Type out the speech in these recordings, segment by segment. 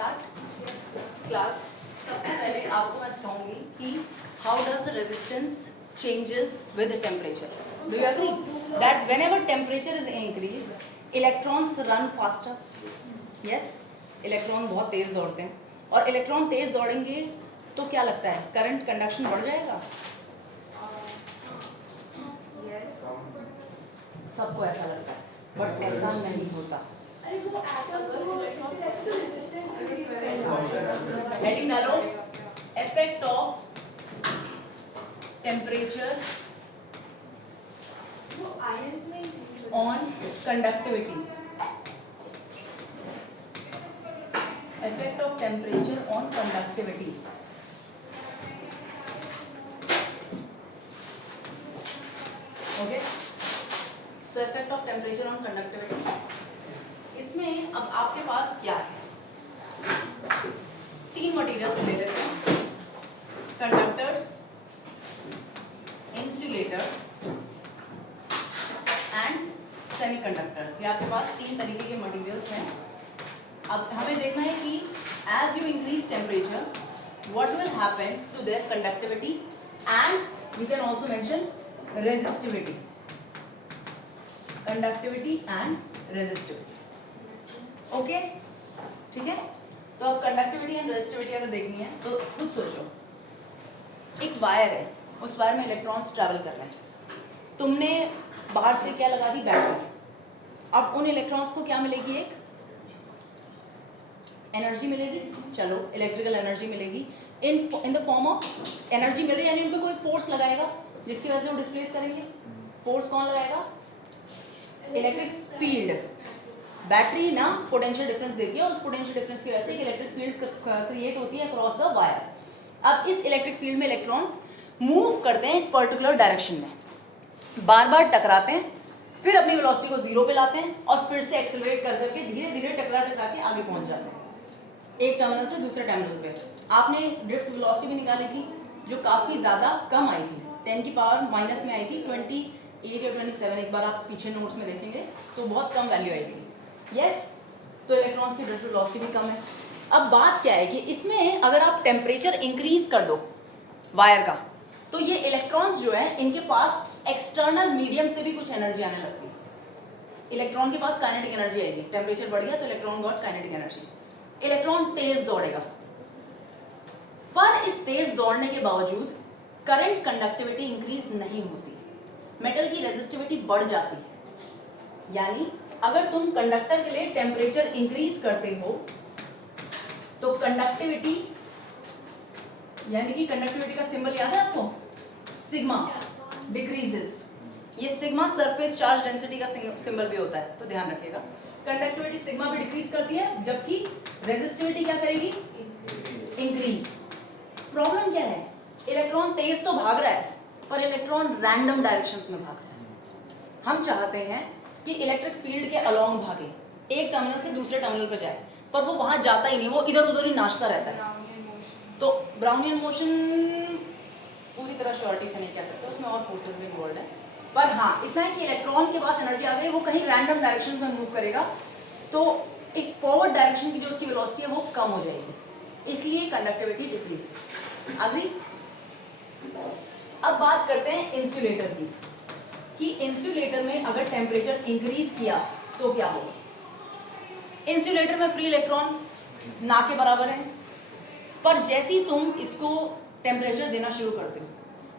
Start class. सबसे पहले आपको मैं सिखाऊंगी कि how does the resistance changes with the temperature. Do you agree that whenever temperature is increased, electrons run faster? Yes, electron बहुत तेज दौड़ते हैं और इलेक्ट्रॉन तेज दौड़ेंगे तो क्या लगता है करंट कंडक्शन बढ़ जाएगा? Yes. सबको ऐसा लगता है बट ऐसा नहीं होता। हेडिंग डालो, effect of temperature on conductivity. Effect of temperature on conductivity. Okay. So effect of temperature on conductivity. इसमें अब आपके पास क्या है? तीन मटेरियल्स ले लेते हैं, कंडक्टर्स, इंसुलेटर्स एंड सेमीकंडक्टर्स। ये आपके पास तीन तरीके के मटेरियल्स हैं। अब हमें देखना है कि as you increase temperature what will happen to their conductivity and we can also mention resistivity. Conductivity and resistivity, okay, ठीक है। तो अब कंडक्टिविटी एंड रेजिस्टिविटी अगर देखनी है तो खुद सोचो, एक वायर है, उस वायर में इलेक्ट्रॉन्स ट्रैवल कर रहे हैं, तुमने बाहर से क्या लगा दी? बैटरी। अब उन इलेक्ट्रॉन्स को क्या मिलेगी? एक एनर्जी मिलेगी, चलो इलेक्ट्रिकल एनर्जी मिलेगी in the form of energy मिल रही है, यानी इन पे कोई फोर्स लगाएगा जिसकी वजह से वो डिस्प्लेस करेंगे। फोर्स कौन लगाएगा? Electric field. बैटरी ना पोटेंशियल डिफरेंस देती है और उस पोटेंशियल डिफरेंस की वजह से एक इलेक्ट्रिक फील्ड क्रिएट होती है अक्रॉस द वायर। अब इस इलेक्ट्रिक फील्ड में इलेक्ट्रॉन्स मूव करते हैं एक पर्टिकुलर डायरेक्शन में, बार बार टकराते हैं, फिर अपनी वेलोसिटी को जीरो पे लाते हैं और फिर से एक्सेलरेट कर करके धीरे धीरे टकरा टकरा के आगे पहुंच जाते हैं एक टर्मिनल से दूसरे टर्मिनल पे। आपने ड्रिफ्ट वेलोसिटी भी निकाली थी जो काफ़ी ज़्यादा कम आई थी, 10 की पावर माइनस में आई थी, 28 या 27, एक बार आप पीछे नोट्स में देखेंगे तो बहुत कम वैल्यू आई थी। यस, तो इलेक्ट्रॉन्स की ड्रिफ्ट वेलोसिटी भी कम है। अब बात क्या है कि इसमें अगर आप टेम्परेचर इंक्रीज कर दो वायर का तो ये इलेक्ट्रॉन्स जो है इनके पास एक्सटर्नल मीडियम से भी कुछ एनर्जी आने लगती है। इलेक्ट्रॉन के पास काइनेटिक एनर्जी आएगी, टेम्परेचर बढ़ गया तो electron got kinetic energy. Electron तेज दौड़ेगा, पर इस तेज दौड़ने के बावजूद करंट कंडक्टिविटी इंक्रीज नहीं होती, मेटल की रेजिस्टिविटी बढ़ जाती है। यानी अगर तुम कंडक्टर के लिए टेम्परेचर इंक्रीज करते हो तो कंडक्टिविटी, यानी कि कंडक्टिविटी का सिंबल याद है आपको? Sigma decreases. ये सिग्मा सरफेस चार्ज डेंसिटी का सिंबल भी होता है, तो ध्यान रखिएगा। कंडक्टिविटी सिग्मा भी डिक्रीज करती है जबकि रेजिस्टिविटी क्या करेगी? इंक्रीज। प्रॉब्लम क्या है? इलेक्ट्रॉन तेज तो भाग रहा है पर इलेक्ट्रॉन रैंडम डायरेक्शंस में भाग रहा है। हम चाहते हैं कि इलेक्ट्रिक फील्ड के अलोंग भागे, एक टर्मिनल से दूसरे टर्मिनल पर जाए, पर वो वहां जाता ही नहीं, वो इधर उधर ही नाचता रहता है। तो ब्राउनियन मोशन पूरी तरह श्योरिटी से नहीं कह सकते, उसमें और फोर्सेस भी इन्वॉल्व है, पर हाँ इतना है कि इलेक्ट्रॉन के पास एनर्जी आ गई, वो कहीं रैंडम डायरेक्शन में मूव करेगा तो एक फॉरवर्ड डायरेक्शन की जो उसकी वेलोसिटी है वो कम हो जाएगी, इसलिए कंडक्टिविटी डिक्रीजेस। अग्री? अब बात करते हैं इंसुलेटर की, कि इंसुलेटर में अगर टेम्परेचर इंक्रीज किया तो क्या होगा। इंसुलेटर में फ्री इलेक्ट्रॉन ना के बराबर है, पर जैसे ही तुम इसको टेम्परेचर देना शुरू करते हो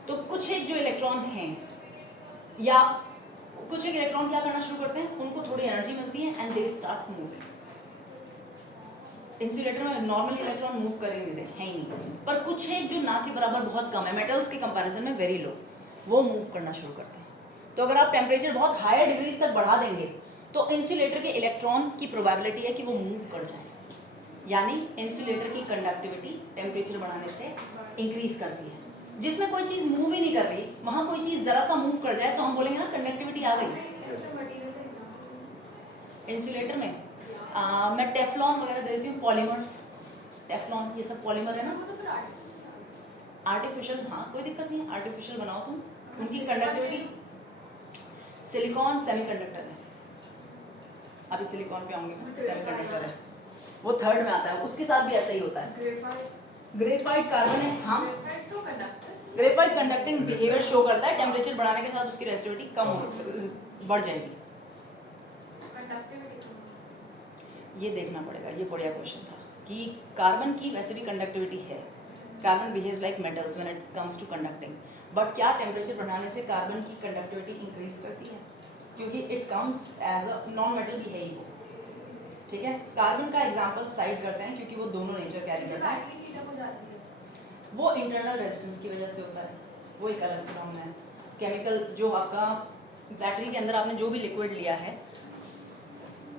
तो कुछ एक जो इलेक्ट्रॉन हैं या कुछ एक इलेक्ट्रॉन क्या करना शुरू करते हैं, उनको थोड़ी एनर्जी मिलती है and they start moving. Insulator में नॉर्मली इलेक्ट्रॉन मूव करेंगे है ही नहीं, पर कुछ एक जो ना के बराबर बहुत कम है, मेटल्स के कंपैरिजन में वेरी लो, वो मूव करना शुरू करते हैं। तो अगर आप टेम्परेचर बहुत हायर डिग्रीज तक बढ़ा देंगे तो इंसुलेटर के इलेक्ट्रॉन की प्रोबेबिलिटी है कि वो मूव कर जाए, यानी इंसुलेटर की कंडक्टिविटी टेम्परेचर बढ़ाने से इंक्रीज करती है। जिसमें कोई चीज मूव ही नहीं कर रही, वहां कोई चीज जरा सा मूव कर जाए तो हम बोलेंगे ना कंडक्टिविटी आ गई। इंसुलेटर में मैं टेफ्लॉन वगैरह दे देती हूँ, पॉलीमर्स, टेफ्लॉन ये सब पॉलीमर है ना, आर्टिफिशियल, हाँ कोई दिक्कत नहीं, आर्टिफिशियल बनाओ तुम, उनकी कंडक्टिविटी। सिलिकॉन सेमीकंडक्टर है, अभी सिलिकॉन पे आऊंगी, सेमीकंडक्टर है। वो थर्ड में आता है, उसके साथ भी ऐसा ही होता है। ग्रेफाइट कार्बन है, हाँ। ग्रेफाइट कंडक्टिंग बिहेवियर शो करता है, टेम्परेचर बढ़ाने के साथ उसकी रेसिस्टिविटी बढ़ जाएगी। ये देखना पड़ेगा, ये बढ़िया क्वेश्चन था कि कार्बन की वैसे भी कंडक्टिविटी है, carbon behaves like metals when it comes to conducting, but क्या टेम्परेचर बढ़ाने से कार्बन की कंडक्टिविटी इंक्रीज करती है? क्योंकि it comes as a non metal भी है ही वो, ठीक है। कार्बन का एग्जांपल साइड करते हैं क्योंकि वो दोनों नेचर कैरी करता है। वो इंटरनल रेजिस्टेंस की वजह से होता है, वो एक अलग फिनोमेना है। केमिकल जो आपका बैटरी के अंदर आपने जो भी लिक्विड लिया है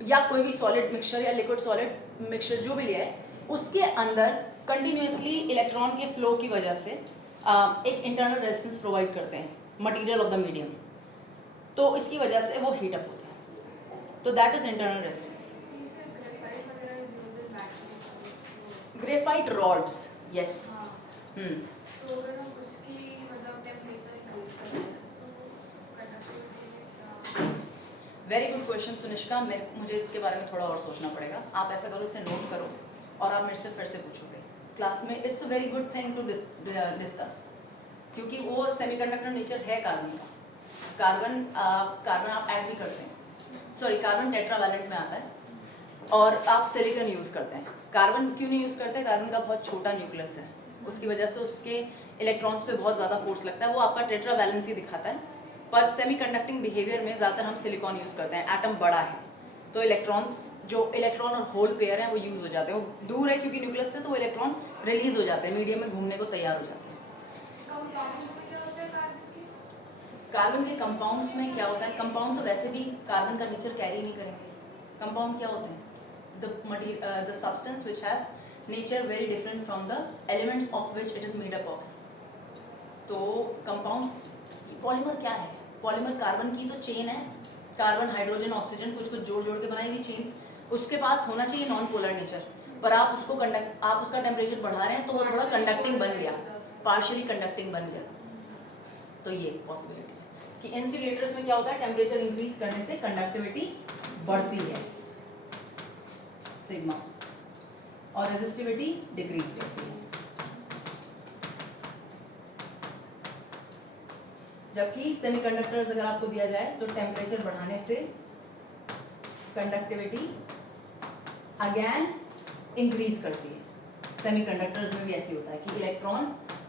या कोई भी सॉलिड मिक्सचर या लिक्विड सॉलिड मिक्सचर जो भी लिया है, उसके अंदर कंटिन्यूसली इलेक्ट्रॉन के फ्लो की वजह से एक इंटरनल रेजिस्टेंस प्रोवाइड करते हैं मटेरियल ऑफ द मीडियम, तो इसकी वजह से वो हीट अप होते हैं, तो that is internal resistance. Graphite rods, yes. तो अगर हम उसकी मतलब टेम्परेचर इंक्रीज करें तो वेरी गुड क्वेश्चन सुनिष्का, मुझे इसके बारे में थोड़ा और सोचना पड़ेगा। आप ऐसा करो, इसे नोट करो और आप मेरे से फिर से पूछोगे क्लास में। It's a very good thing to discuss, क्योंकि वो सेमीकंडक्टर नेचर है कार्बन का। कार्बन आप ऐड भी करते हैं, सॉरी कार्बन टेट्रावैलेंट में आता है, और आप सिलिकॉन यूज़ करते हैं। कार्बन क्यों नहीं यूज़ करते? कार्बन का बहुत छोटा न्यूक्लियस है, उसकी वजह से उसके इलेक्ट्रॉन्स पे बहुत ज़्यादा फोर्स लगता है, वो आपका टेट्रावैलेंसी दिखाता है। पर सेमीकंडक्टिंग बिहेवियर में ज़्यादातर हम सिलिकॉन यूज़ करते हैं, एटम बड़ा है तो इलेक्ट्रॉन्स, जो इलेक्ट्रॉन और होल पेयर हैं वो यूज़ हो जाते हैं। वो दूर है क्योंकि न्यूक्लियस से, तो वो इलेक्ट्रॉन रिलीज हो जाते हैं, मीडियम में घूमने को तैयार हो जाते हैं। कार्बन के कंपाउंड्स में क्या होता है? कंपाउंड तो वैसे भी कार्बन का नेचर कैरी नहीं करेंगे। कंपाउंड क्या होते हैं? The substance which has nature very different from the elements of which it is made up of. तो कंपाउंड्स, पॉलीमर क्या है? पॉलीमर कार्बन की तो चेन है, कार्बन हाइड्रोजन ऑक्सीजन कुछ कुछ जोड़ जोड़ के बनाई हुई चेन, उसके पास होना चाहिए नॉन पोलर नेचर, पर आप उसका टेम्परेचर बढ़ा रहे हैं तो वो थोड़ा कंडक्टिंग बन गया, पार्शियली कंडक्टिंग बन गया। तो ये पॉसिबिलिटी है कि इंसुलेटर्स में क्या होता है, टेम्परेचर इंक्रीज करने से कंडक्टिविटी बढ़ती है सिग्मा, और रेजिस्टिविटी डिक्रीज करती है। जबकि सेमीकंडक्टर्स अगर आपको दिया जाए तो टेम्परेचर बढ़ाने से कंडक्टिविटी अगेन इंक्रीज करती है। सेमीकंडक्टर्स में भी ऐसे होता है कि इलेक्ट्रॉन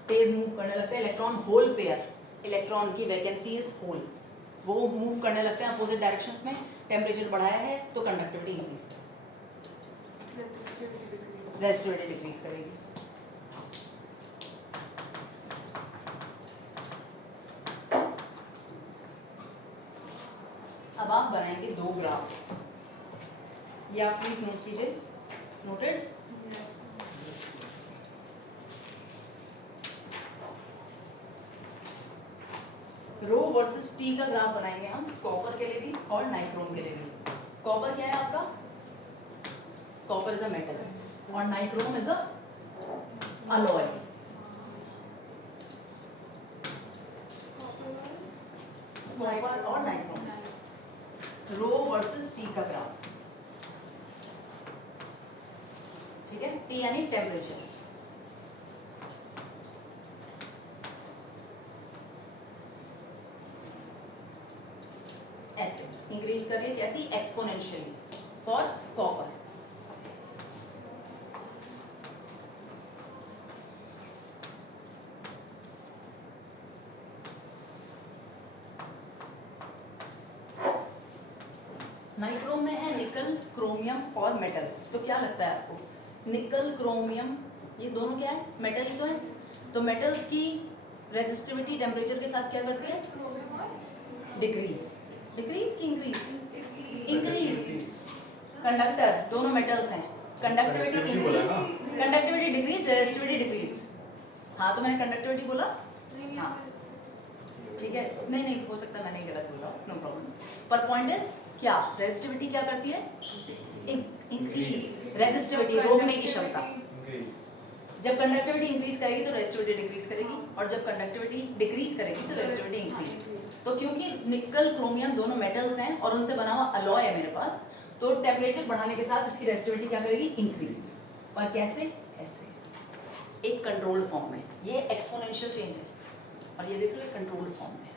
तेज मूव करने लगते हैं, इलेक्ट्रॉन होल पेयर, इलेक्ट्रॉन की वैकेंसी इज होल, वो मूव करने लगते हैं अपोजिट डायरेक्शंस में। टेम्परेचर बढ़ाया है तो कंडक्टिविटी इंक्रीज, रेजिस्टिविटी डिक्रीज करेगी। अब आप बनाएंगे दो ग्राफ्स, ये आप प्लीज नोट कीजिए। नोटेड? रो वर्सेस टी का ग्राफ बनाएंगे हम, कॉपर के लिए भी और नाइक्रोम के लिए भी। कॉपर क्या है आपका? कॉपर इज अ मेटल और nichrome is a alloy. Copper और नाइक्रोम, रो वर्सेस टी का ग्राफ, ठीक है। टी यानी टेम्परेचर, ऐसे इंक्रीज कर रही है, कैसी? Exponentially for copper. नाइक्रोम में है निकल, क्रोमियम और मेटल। तो क्या लगता है आपको, निकल क्रोमियम ये दोनों क्या है? मेटल ही तो है। तो मेटल्स की रेजिस्टिविटी टेम्परेचर के साथ क्या करती है? डिक्रीज। डिक्रीज की इंक्रीज? इंक्रीज। कंडक्टर दोनों मेटल्स हैं, conductivity increase, conductivity decrease, resistivity decrease. हाँ तो मैंने कंडक्टिविटी बोला, हाँ ठीक है, नहीं हो सकता मैंने गलत बोला, नो प्रॉब्लम। पर पॉइंट इज क्या, रेजिस्टिविटी क्या करती है? इंक्रीज। रेजिस्टिविटी रोकने की क्षमता। जब कंडक्टिविटी इंक्रीज करेगी तो रेजिस्टिविटी डिक्रीज करेगी, और जब कंडक्टिविटी डिक्रीज करेगी तो रेजिस्टिविटी इंक्रीज। तो क्योंकि निकल क्रोमियम दोनों मेटल्स हैं और उनसे बना हुआ अलॉय है मेरे पास, तो टेम्परेचर बढ़ाने के साथ इसकी रेजिस्टिविटी क्या करेगी, इंक्रीज। और कैसे, ऐसे एक कंट्रोल्ड फॉर्म में। ये एक्सपोनेंशियल चेंज है और ये देख लो कंट्रोल्ड फॉर्म में।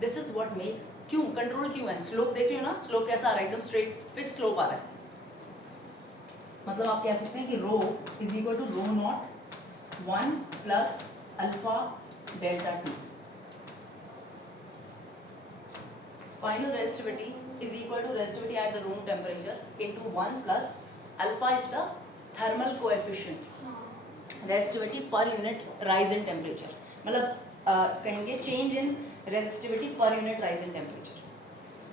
दिस इज व्हाट मेक्स, क्यों कंट्रोल क्यों है, स्लोप देख रही हो ना, स्लोप कैसा आ रहा है, एकदम स्ट्रेट फिक्स स्लोप आ रहा है। मतलब आप कह सकते हैं कि rho is equal to rho naught 1 plus alpha delta T. Final resistivity is equal to resistivity at the room temperature into 1 plus alpha is the thermal coefficient, resistivity per unit rise in temperature, मतलब कहेंगे change in resistivity per unit rise in temperature।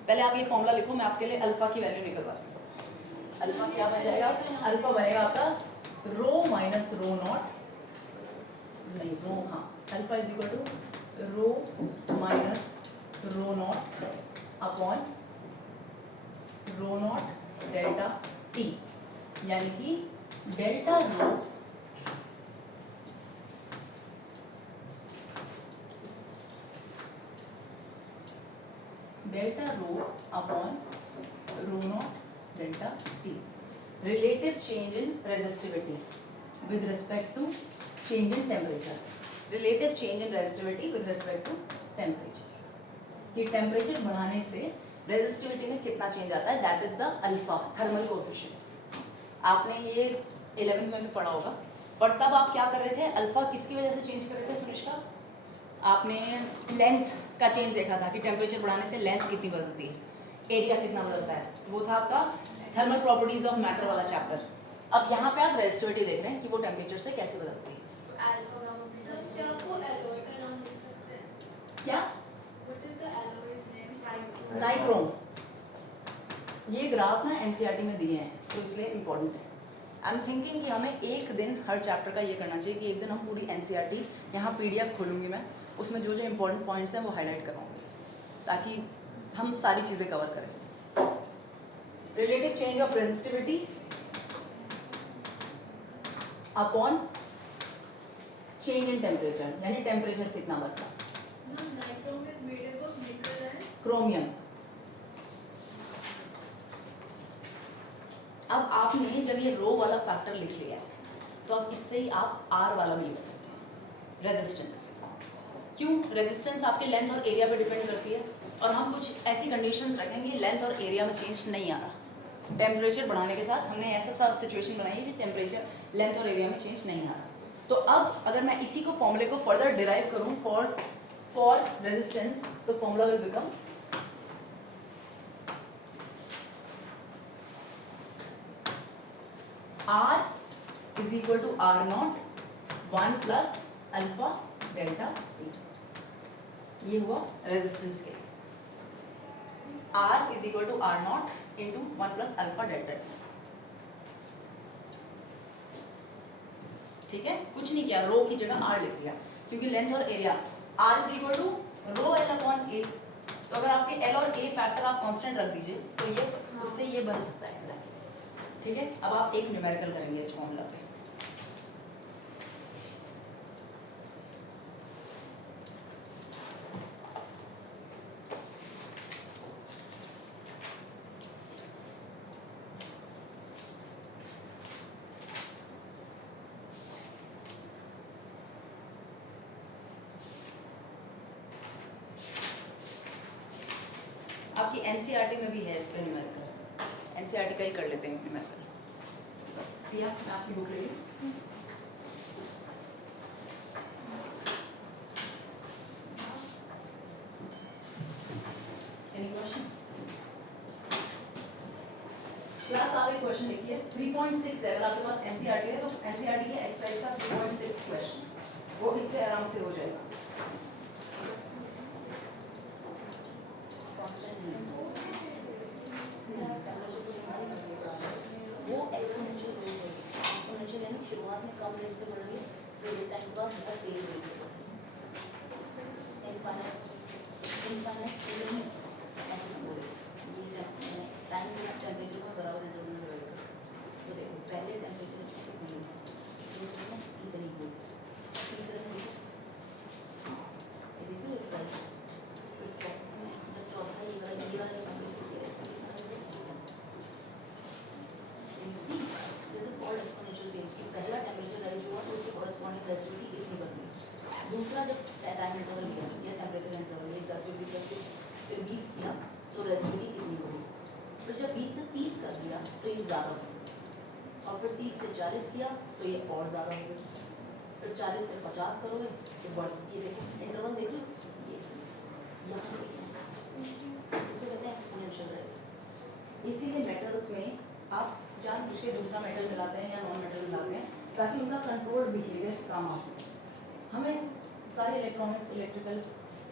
पहले आप ये formula लिखो, मैं आपके लिए alpha की वैल्यू निकलवा रही हूँ। अल्फा क्या बन जाएगा, अल्फा बनेगा आपका रो माइनस रो नॉट, नहीं रो, हाँ alpha is equal to rho minus rho naught upon rho naught delta T, यानी कि delta rho upon rho naught delta T, relative change in resistivity with respect to change in temperature, relative change in resistivity with respect to temperature. कि temperature बढ़ाने से resistivity में कितना change आता है, that is the alpha thermal coefficient. आपने ये 11th में भी पढ़ा होगा, पर तब आप क्या कर रहे थे, अल्फा किसकी वजह से चेंज कर रहे थे सुनिष्का, आपने लेंथ का चेंज देखा था कि टेम्परेचर बढ़ाने से लेंथ कितनी बदलती है, एरिया कितना बदलता है, वो था आपका थर्मल प्रॉपर्टीज ऑफ मैटर वाला चैप्टर। अब यहाँ पे आप रेजिस्टिविटी देख रहे हैं कि वो टेम्परेचर से कैसे बदलती है। क्या, नाइक्रोम। ये ग्राफ ना एनसीईआरटी में दिए हैं तो इसलिए इम्पोर्टेंट है। आई एम थिंकिंग कि हमें एक दिन हर चैप्टर का ये करना चाहिए कि एक दिन हम पूरी एनसीईआरटी, यहाँ पीडीएफ खोलूँगी मैं, उसमें जो जो इम्पोर्टेंट पॉइंट्स हैं वो हाईलाइट करवाऊँगी ताकि हम सारी चीज़ें कवर करें। Relative change of resistivity upon change in temperature, यानी टेम्परेचर कितना बढ़ता, क्रोमियम। अब आपने जब ये रो वाला फैक्टर लिख लिया है तो अब इससे ही आप आर वाला भी लिख सकते हैं, रेजिस्टेंस। क्यों, रेजिस्टेंस आपके लेंथ और एरिया पे डिपेंड करती है और हम कुछ ऐसी कंडीशंस रखेंगे लेंथ और एरिया में चेंज नहीं आ रहा। टेम्परेचर बढ़ाने के साथ हमने ऐसा सा सिचुएशन बनाई है कि टेम्परेचर लेंथ और एरिया में चेंज नहीं आ रहा। तो अब अगर मैं इसी को फॉर्मूले को फर्दर डिराइव करूँ फॉर रेजिस्टेंस, तो formula will become R is equal to R naught 1 plus alpha delta T। ये हुआ रेजिस्टेंस के, R is equal to R naught into 1 plus alpha delta T। ठीक है, कुछ नहीं किया, रो की जगह R लिख दिया क्योंकि लेंथ और area R is equal to rho L upon A। तो अगर आपके L और A फैक्टर आप कांस्टेंट रख दीजिए तो ये उससे ये बन सकता है। ठीक है, अब आप एक न्यूमेरिकल करेंगे इस फॉर्मूला पे। आपकी एनसीईआरटी में भी है इस पे न्यूमेरिकल, एनसीईआरटी का ही कर लेते हैं न्यूमेरिकल। प्रिया, मैं आपकी बुक ले लूं। Any question? क्लास आप एक क्वेश्चन लिखिए 3.6 है, अगर आपके पास एनसीईआरटी है तो एनसीईआरटी के एक्सरसाइज का 3.6 क्वेश्चन वो इससे आराम से हो जाएगा। वो एक्सपोनेंशियल ग्रोथ होगी, एक्सपोनेंशियल यानी शुरुआत में कम रेट से बढ़ रही है, फिर टाइम के बाद बहुत तेज रेट से बढ़ रही है, इनफाइनाइट स्केल में ऐसे समझोगे। ये टाइम के टेम्परेचर में बराबर इंटरवल में रहेगा। तो देखो पहले टेम्परेचर इसका कितनी है, दूसरे में इतनी हो, तीसरे में ये देखो प्राइस, फिर चौथे में जब चौथा ये वाला टेम्परेचर इसका कितना रेजिस्टिविटी इतनी बनती है। दूसरा जब टाइम इंटरवल लिया या टेम्परेचर इंटरवल ये 10 डिग्री सेल्सियस फिर 20 किया तो रेजिस्टिविटी कितनी होगी। तो जब 20 से 30 कर दिया तो ये ज़्यादा हो गया और फिर 30 से 40 किया तो ये और ज़्यादा हो गया, फिर 40 से 50 करोगे तो बढ़ती है। देखो इंटरवल देख लो ये यहाँ से इसको कहते हैं एक्सपोनेंशियल राइज। इसीलिए मेटल्स में आप जानबूझ के दूसरा मेटल मिलाते हैं या नॉन मेटल मिलाते हैं ताकि उनका कंट्रोल्ड बिहेवियर काम आ सके। हमें सारे electronics electrical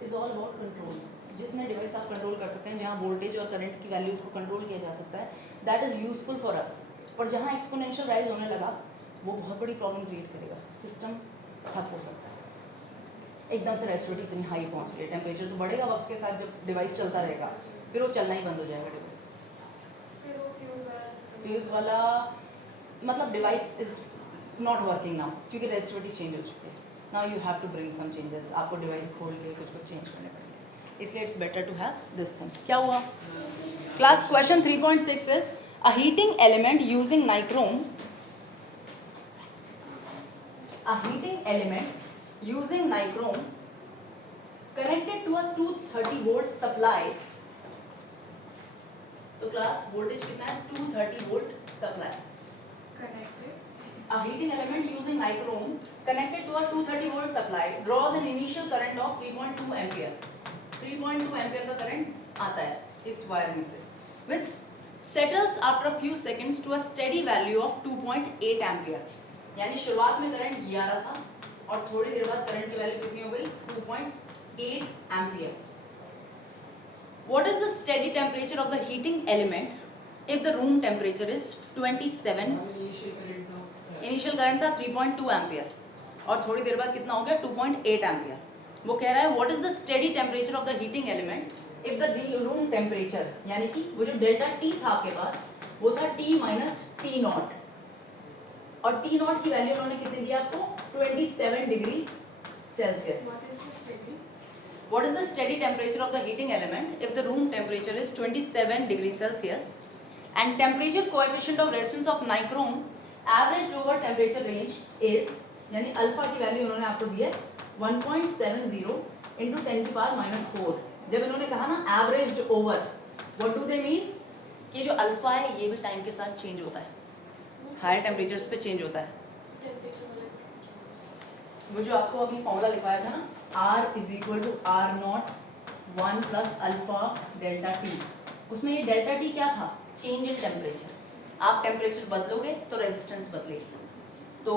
is all about control. जितने डिवाइस आप कंट्रोल कर सकते हैं, जहाँ वोल्टेज और करंट की वैल्यूज को कंट्रोल किया जा सकता है, that is useful for us. पर जहाँ एक्सपोनेंशियल राइज होने लगा वो बहुत बड़ी प्रॉब्लम क्रिएट करेगा, सिस्टम ठप हो सकता है। एकदम से रेजिस्टिविटी इतनी हाई पहुँच गई, टेम्परेचर तो बढ़ेगा वक्त के साथ, जब डिवाइस चलता रहेगा फिर वो चलना ही बंद हो जाएगा डिवाइस। फिर वो फ्यूज़ वाला मतलब device is not working now क्योंकि रेजिस्टिविटी चेंज हो चुकी है। Now you have to bring some changes, आपको डिवाइस खोल के कुछ चेंज करने पड़ेंगे, इसलिए it's better to have this thing. क्या हुआ class? Question 3.6 is a heating element using nichrome, a heating element using nichrome connected to a 230 volt supply। तो क्लास वोल्टेज कितना है? 230 volt supply. Connected A heating element using nichrome connected to a 230 volt supply draws an initial current of 3.2 ampere। 3.2 ampere का current आता है इस wire में से, which settles after a few seconds to a steady value of 2.8 ampere. यानी शुरुआत में current ये आ रहा था और थोड़ी देर बाद करंट की वैल्यू कितनी हो गई? 2.8 ampere. What is the steady temperature of the heating element if the room temperature is 27? Initial current था 3.2 एम्पियर और थोड़ी देर बाद कितना हो गया? 2.8 एम्पियर। वो कह रहा है what is the steady temperature of the heating element if the room temperature, यानी कि वो जो डेल्टा टी था आपके पास वो था टी माइनस टी नॉट, और टी नॉट की वैल्यू उन्होंने कितनी दी आपको? 27 degree Celsius. What is the steady temperature of the heating element if the room temperature is 27 degree Celsius and temperature coefficient of resistance of nichrome averaged over temperature range is, यानी alpha की value उन्होंने आपको दी है 1.70 into 10 की power -4। जब इन्होंने कहा ना averaged over, what do they mean? कि जो अल्फा है ये भी टाइम के साथ चेंज होता है, हायर टेम्परेचर्स पे चेंज होता है। वो जो आपको अभी फॉर्मूला लिखवाया था ना, R is equal to R naught 1 plus alpha delta T, उसमें ये डेल्टा टी क्या था? Change in temperature. आप टेम्परेचर बदलोगे तो रेजिस्टेंस बदलेगी, तो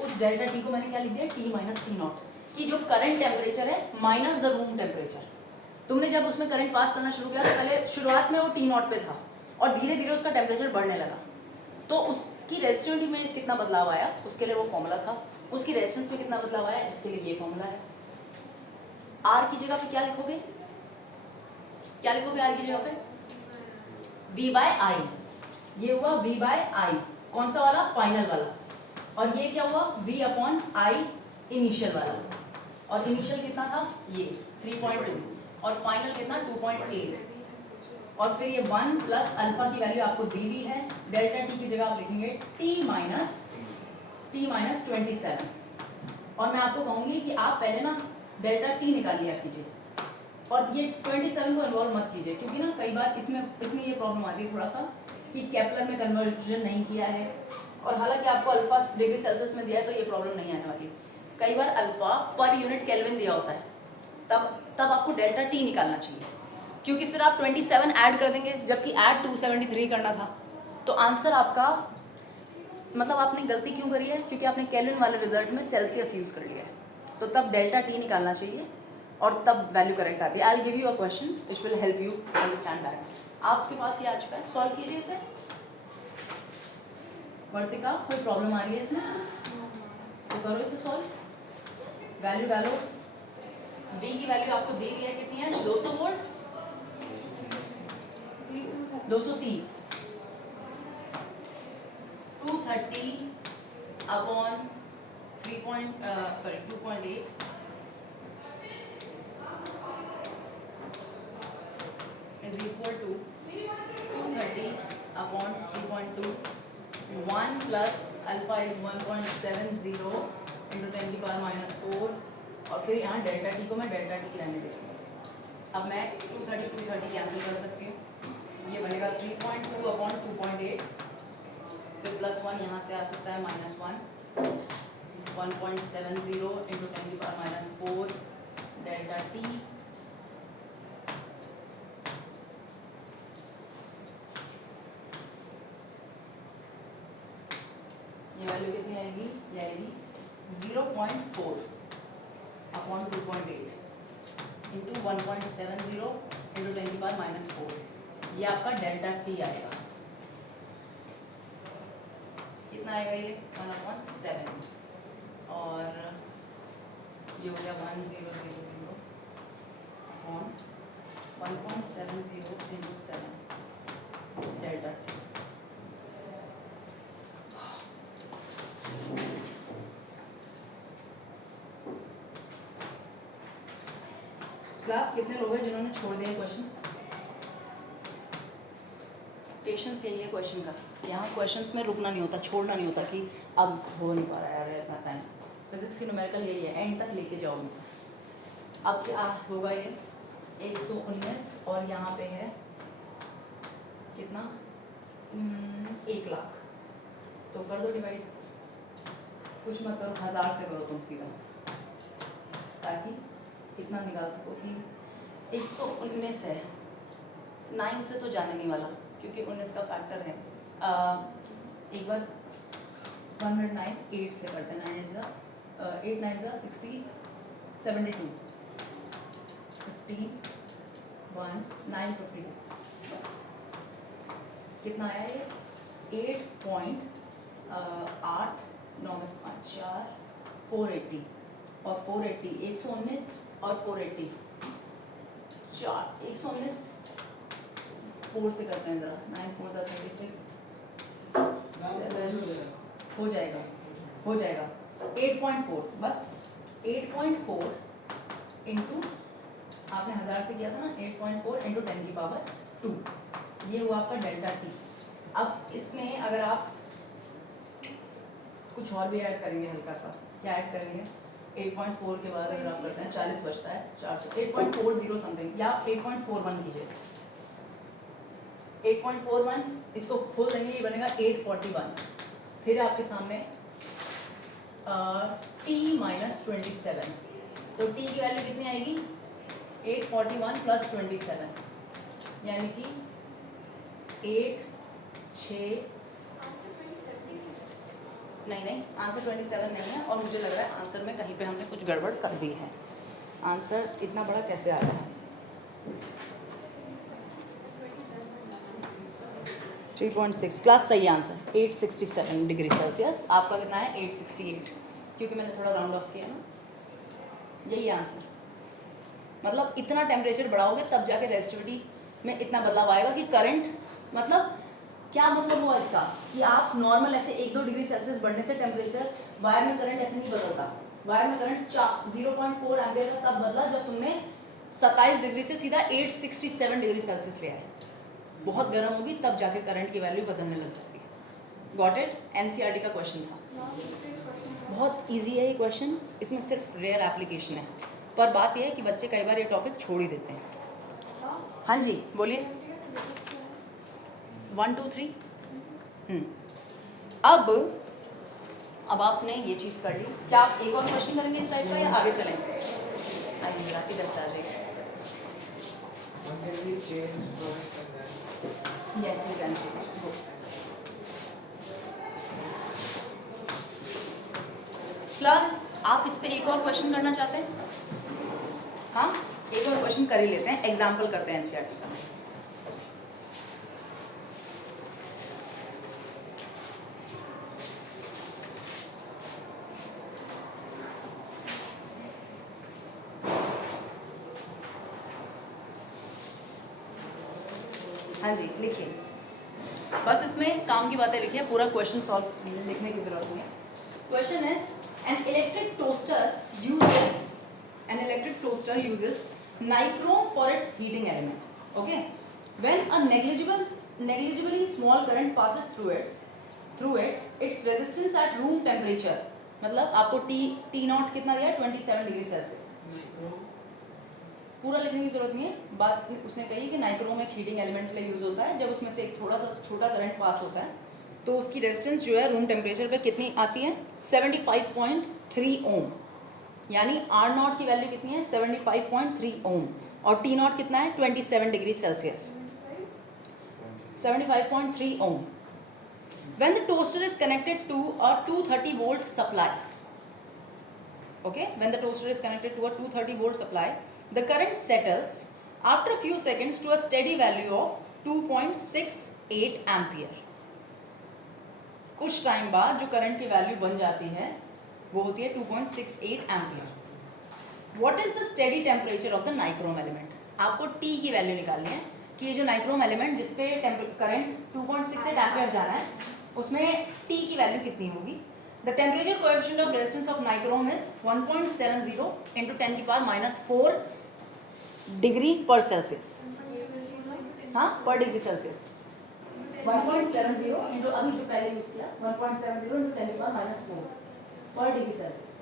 उस डेल्टा टी को मैंने क्या लिख दिया? टी माइनस टी नॉट, कि जो करंट टेम्परेचर है माइनस द रूम टेम्परेचर। तुमने जब उसमें करंट पास करना शुरू किया तो पहले शुरुआत में वो टी नॉट पे था और धीरे धीरे उसका टेम्परेचर बढ़ने लगा, तो उसकी रेजिस्टिविटी में कितना बदलाव आया उसके लिए वो फॉर्मूला था, उसकी रेजिस्टेंस में कितना बदलाव आया उसके लिए ये फॉर्मूला है। आर की जगह पे क्या लिखोगे? क्या लिखोगे आर की जगह पे? V बाय आई। ये हुआ V बाय आई, कौन सा वाला? फाइनल वाला। और ये क्या हुआ? V अपॉन आई इनिशियल वाला। और इनिशियल कितना था? ये 3.2 और फाइनल कितना? 2.8। और फिर ये 1 प्लस अल्फा की वैल्यू आपको दी हुई है, डेल्टा टी की जगह आप लिखेंगे टी माइनस 27। और मैं आपको कहूंगी कि आप पहले ना डेल्टा टी निकाल लिया कीजिए और ये 27 को इन्वॉल्व मत कीजिए, क्योंकि ना कई बार इसमें ये प्रॉब्लम आती है थोड़ा सा कि केपलर में कन्वर्जन नहीं किया है, और हालांकि आपको अल्फा डिग्री सेल्सियस में दिया है तो ये प्रॉब्लम नहीं आने वाली। कई बार अल्फा पर यूनिट केल्विन दिया होता है, तब आपको डेल्टा टी निकालना चाहिए, क्योंकि फिर आप 27 ऐड कर देंगे जबकि ऐड 273 करना था। तो आंसर आपका, मतलब आपने गलती क्यों करी है? क्योंकि आपने केल्विन वाले रिजल्ट में सेल्सियस यूज़ कर लिया है, तो तब डेल्टा टी निकालना चाहिए और तब वैल्यू करेक्ट आती है। I will give you a question which will help you understand that. आपके पास ये आ चुका है, सॉल्व कीजिए इसे। वर्तिका, कोई प्रॉब्लम आ रही है इसमें? तो करो इसे सॉल्व। वैल्यू डालो। बी की वैल्यू आपको दी गई है, कितनी है? 200 volt, 230, 230 upon 2.8 is equal to 230 upon 3.2, 1 plus alpha is 1.70 into 10 की पावर -4 और फिर यहाँ डेल्टा टी को मैं डेल्टा टी रहने देती हूँ। अब मैं 230 कैंसिल कर सकती हूँ, ये बनेगा 3.2 अपॉन 2.8, फिर +1 यहाँ से आ सकता है -1, 1.70 इंटू 10 की पावर -4 डेल्टा टी, ये वैल्यू कितनी आएगी? ये आएगी 0.4 अपॉन 2.8 इंटू 1.70 इंटू 10 की पावर -4, ये आपका डेल्टा टी आएगा। कितना आएगा ये? 1/7 और ये हो गया 1000 upon 1.70 into 7 delta T. Class कितने लोग हैं जिन्होंने छोड़ दिया क्वेश्चन? पेशेंस यही है क्वेश्चन का, यहाँ क्वेश्चंस में रुकना नहीं होता, छोड़ना नहीं होता कि अब हो नहीं पा रहा है यार इतना टाइम। फिजिक्स की न्यूमेरिकल यही है, एंड तक लेके जाओ उनको। अब क्या होगा ये 119 और यहाँ पे है कितना 1 लाख, तो कर दो डिवाइड, कुछ मत करो 1000 से करो तुम सीधा, ताकि इतना निकाल सको कि 119 है, 9 से तो जाने नहीं वाला क्योंकि 19 का फैक्टर है। एक बार 109 8 से करते हैं, 8 9 60 72 15 1 9 52, बस कितना आया ये 8.8 9 में 5 4 480 और 480 119 और 480 4 119 4 से करते हैं ज़रा, 9 4 36 7 हो जाएगा 8.4, बस 8.4 इंटू आपने 1000 से किया था ना, 8.4 इंटू 10 की पावर 2, ये हुआ आपका डेल्टा टी। अब इसमें अगर आप कुछ और भी ऐड करेंगे, हल्का सा क्या ऐड करेंगे, 8.4 के बाद अगर आप करते हैं 40 बचता है 400, 8.40 समथिंग या 8.41 कीजिए, 8.41 इसको खोल देंगे, ये बनेगा 841, फिर आपके सामने t -27, तो t की वैल्यू कितनी आएगी 841 + 27, यानी कि 8 6 नहीं आंसर 27 नहीं है, और मुझे लग रहा है आंसर में कहीं पे हमने कुछ गड़बड़ कर दी है। आंसर इतना बड़ा कैसे आ रहा है? 3.6 क्लास सही आंसर 867 डिग्री सेल्सियस। आपका कितना है 868, क्योंकि मैंने थोड़ा राउंड ऑफ किया ना, यही आंसर। मतलब इतना टेम्परेचर बढ़ाओगे तब जाके रेजिस्टिविटी में इतना बदलाव आएगा कि करंट, मतलब क्या मतलब हुआ इसका कि आप नॉर्मल ऐसे 1-2 डिग्री सेल्सियस बढ़ने से टेम्परेचर, वायर में करंट ऐसे नहीं बदलता। वायर में करंट 0.4 एम्पियर का तब बदला जब तुमने 27 डिग्री से सीधा 867 डिग्री सेल्सियस ले आए। बहुत गर्म होगी तब जाके करंट की वैल्यू बदलने लग जाती है। Got it? एनसीईआरटी का क्वेश्चन था, बहुत इजी है ये क्वेश्चन, इसमें सिर्फ रेयर एप्लीकेशन है, पर बात यह है कि बच्चे कई बार ये टॉपिक छोड़ ही देते हैं। हाँ जी बोलिए। 1 2 3 अब आपने ये चीज़ कर ली, क्या आप एक और क्वेश्चन करेंगे इस टाइप का या आगे चलेंगे? आइए जरा इधर से आ जाइए। Yes you can change. Plus आप इस पे एक और क्वेश्चन करना चाहते हैं? हाँ एक और क्वेश्चन कर ही लेते हैं, एग्जाम्पल करते हैं एनसीईआरटी का। हाँ जी लिखिए, बस इसमें काम की बातें लिखिए, पूरा क्वेश्चन सॉल्व लिखने की जरूरत नहीं है। Question is an electric toaster uses nichrome for its heating element, okay, when a negligibly small current passes through it, its resistance at room temperature मतलब आपको टी नॉट कितना दिया है 27 डिग्री सेल्सियस। पूरा लिखने की जरूरत नहीं है, बात उसने कही कि नाइक्रोम एक हीटिंग एलिमेंट के लिए यूज होता है। जब उसमें से एक थोड़ा सा छोटा करंट पास होता है तो उसकी रेजिस्टेंस जो है रूम टेम्परेचर पे कितनी आती है 75.3 ओम, यानी आर नॉट की वैल्यू कितनी है 75.3 ओम और टी नॉट कितना है 27 degree Celsius 75.3 ohm. When the toaster is connected to a 230 volt supply, okay, when the toaster is connected to a 230 volt supply, the current settles after a few seconds to a steady value of 2.68 ampere. कुछ time बाद जो current की value बन जाती है वो होती है 2.68 ampere. What is the steady temperature of the nichrome element? आपको टी की वैल्यू निकालनी है कि ये जो नाइक्रोम एलिमेंट जिसपे करंट 2.68 एम्पियर जाना है उसमें टी की वैल्यू कितनी होगी? The temperature coefficient of resistance of nichrome is 1.70 into 10 की पावर -4 डिग्री पर सेल्सियस। हाँ, पर डिग्री सेल्सियस 1.70 into अभी जो पहले यूज किया 1.70 into 10 की पावर -4 पर डिग्री सेल्सियस।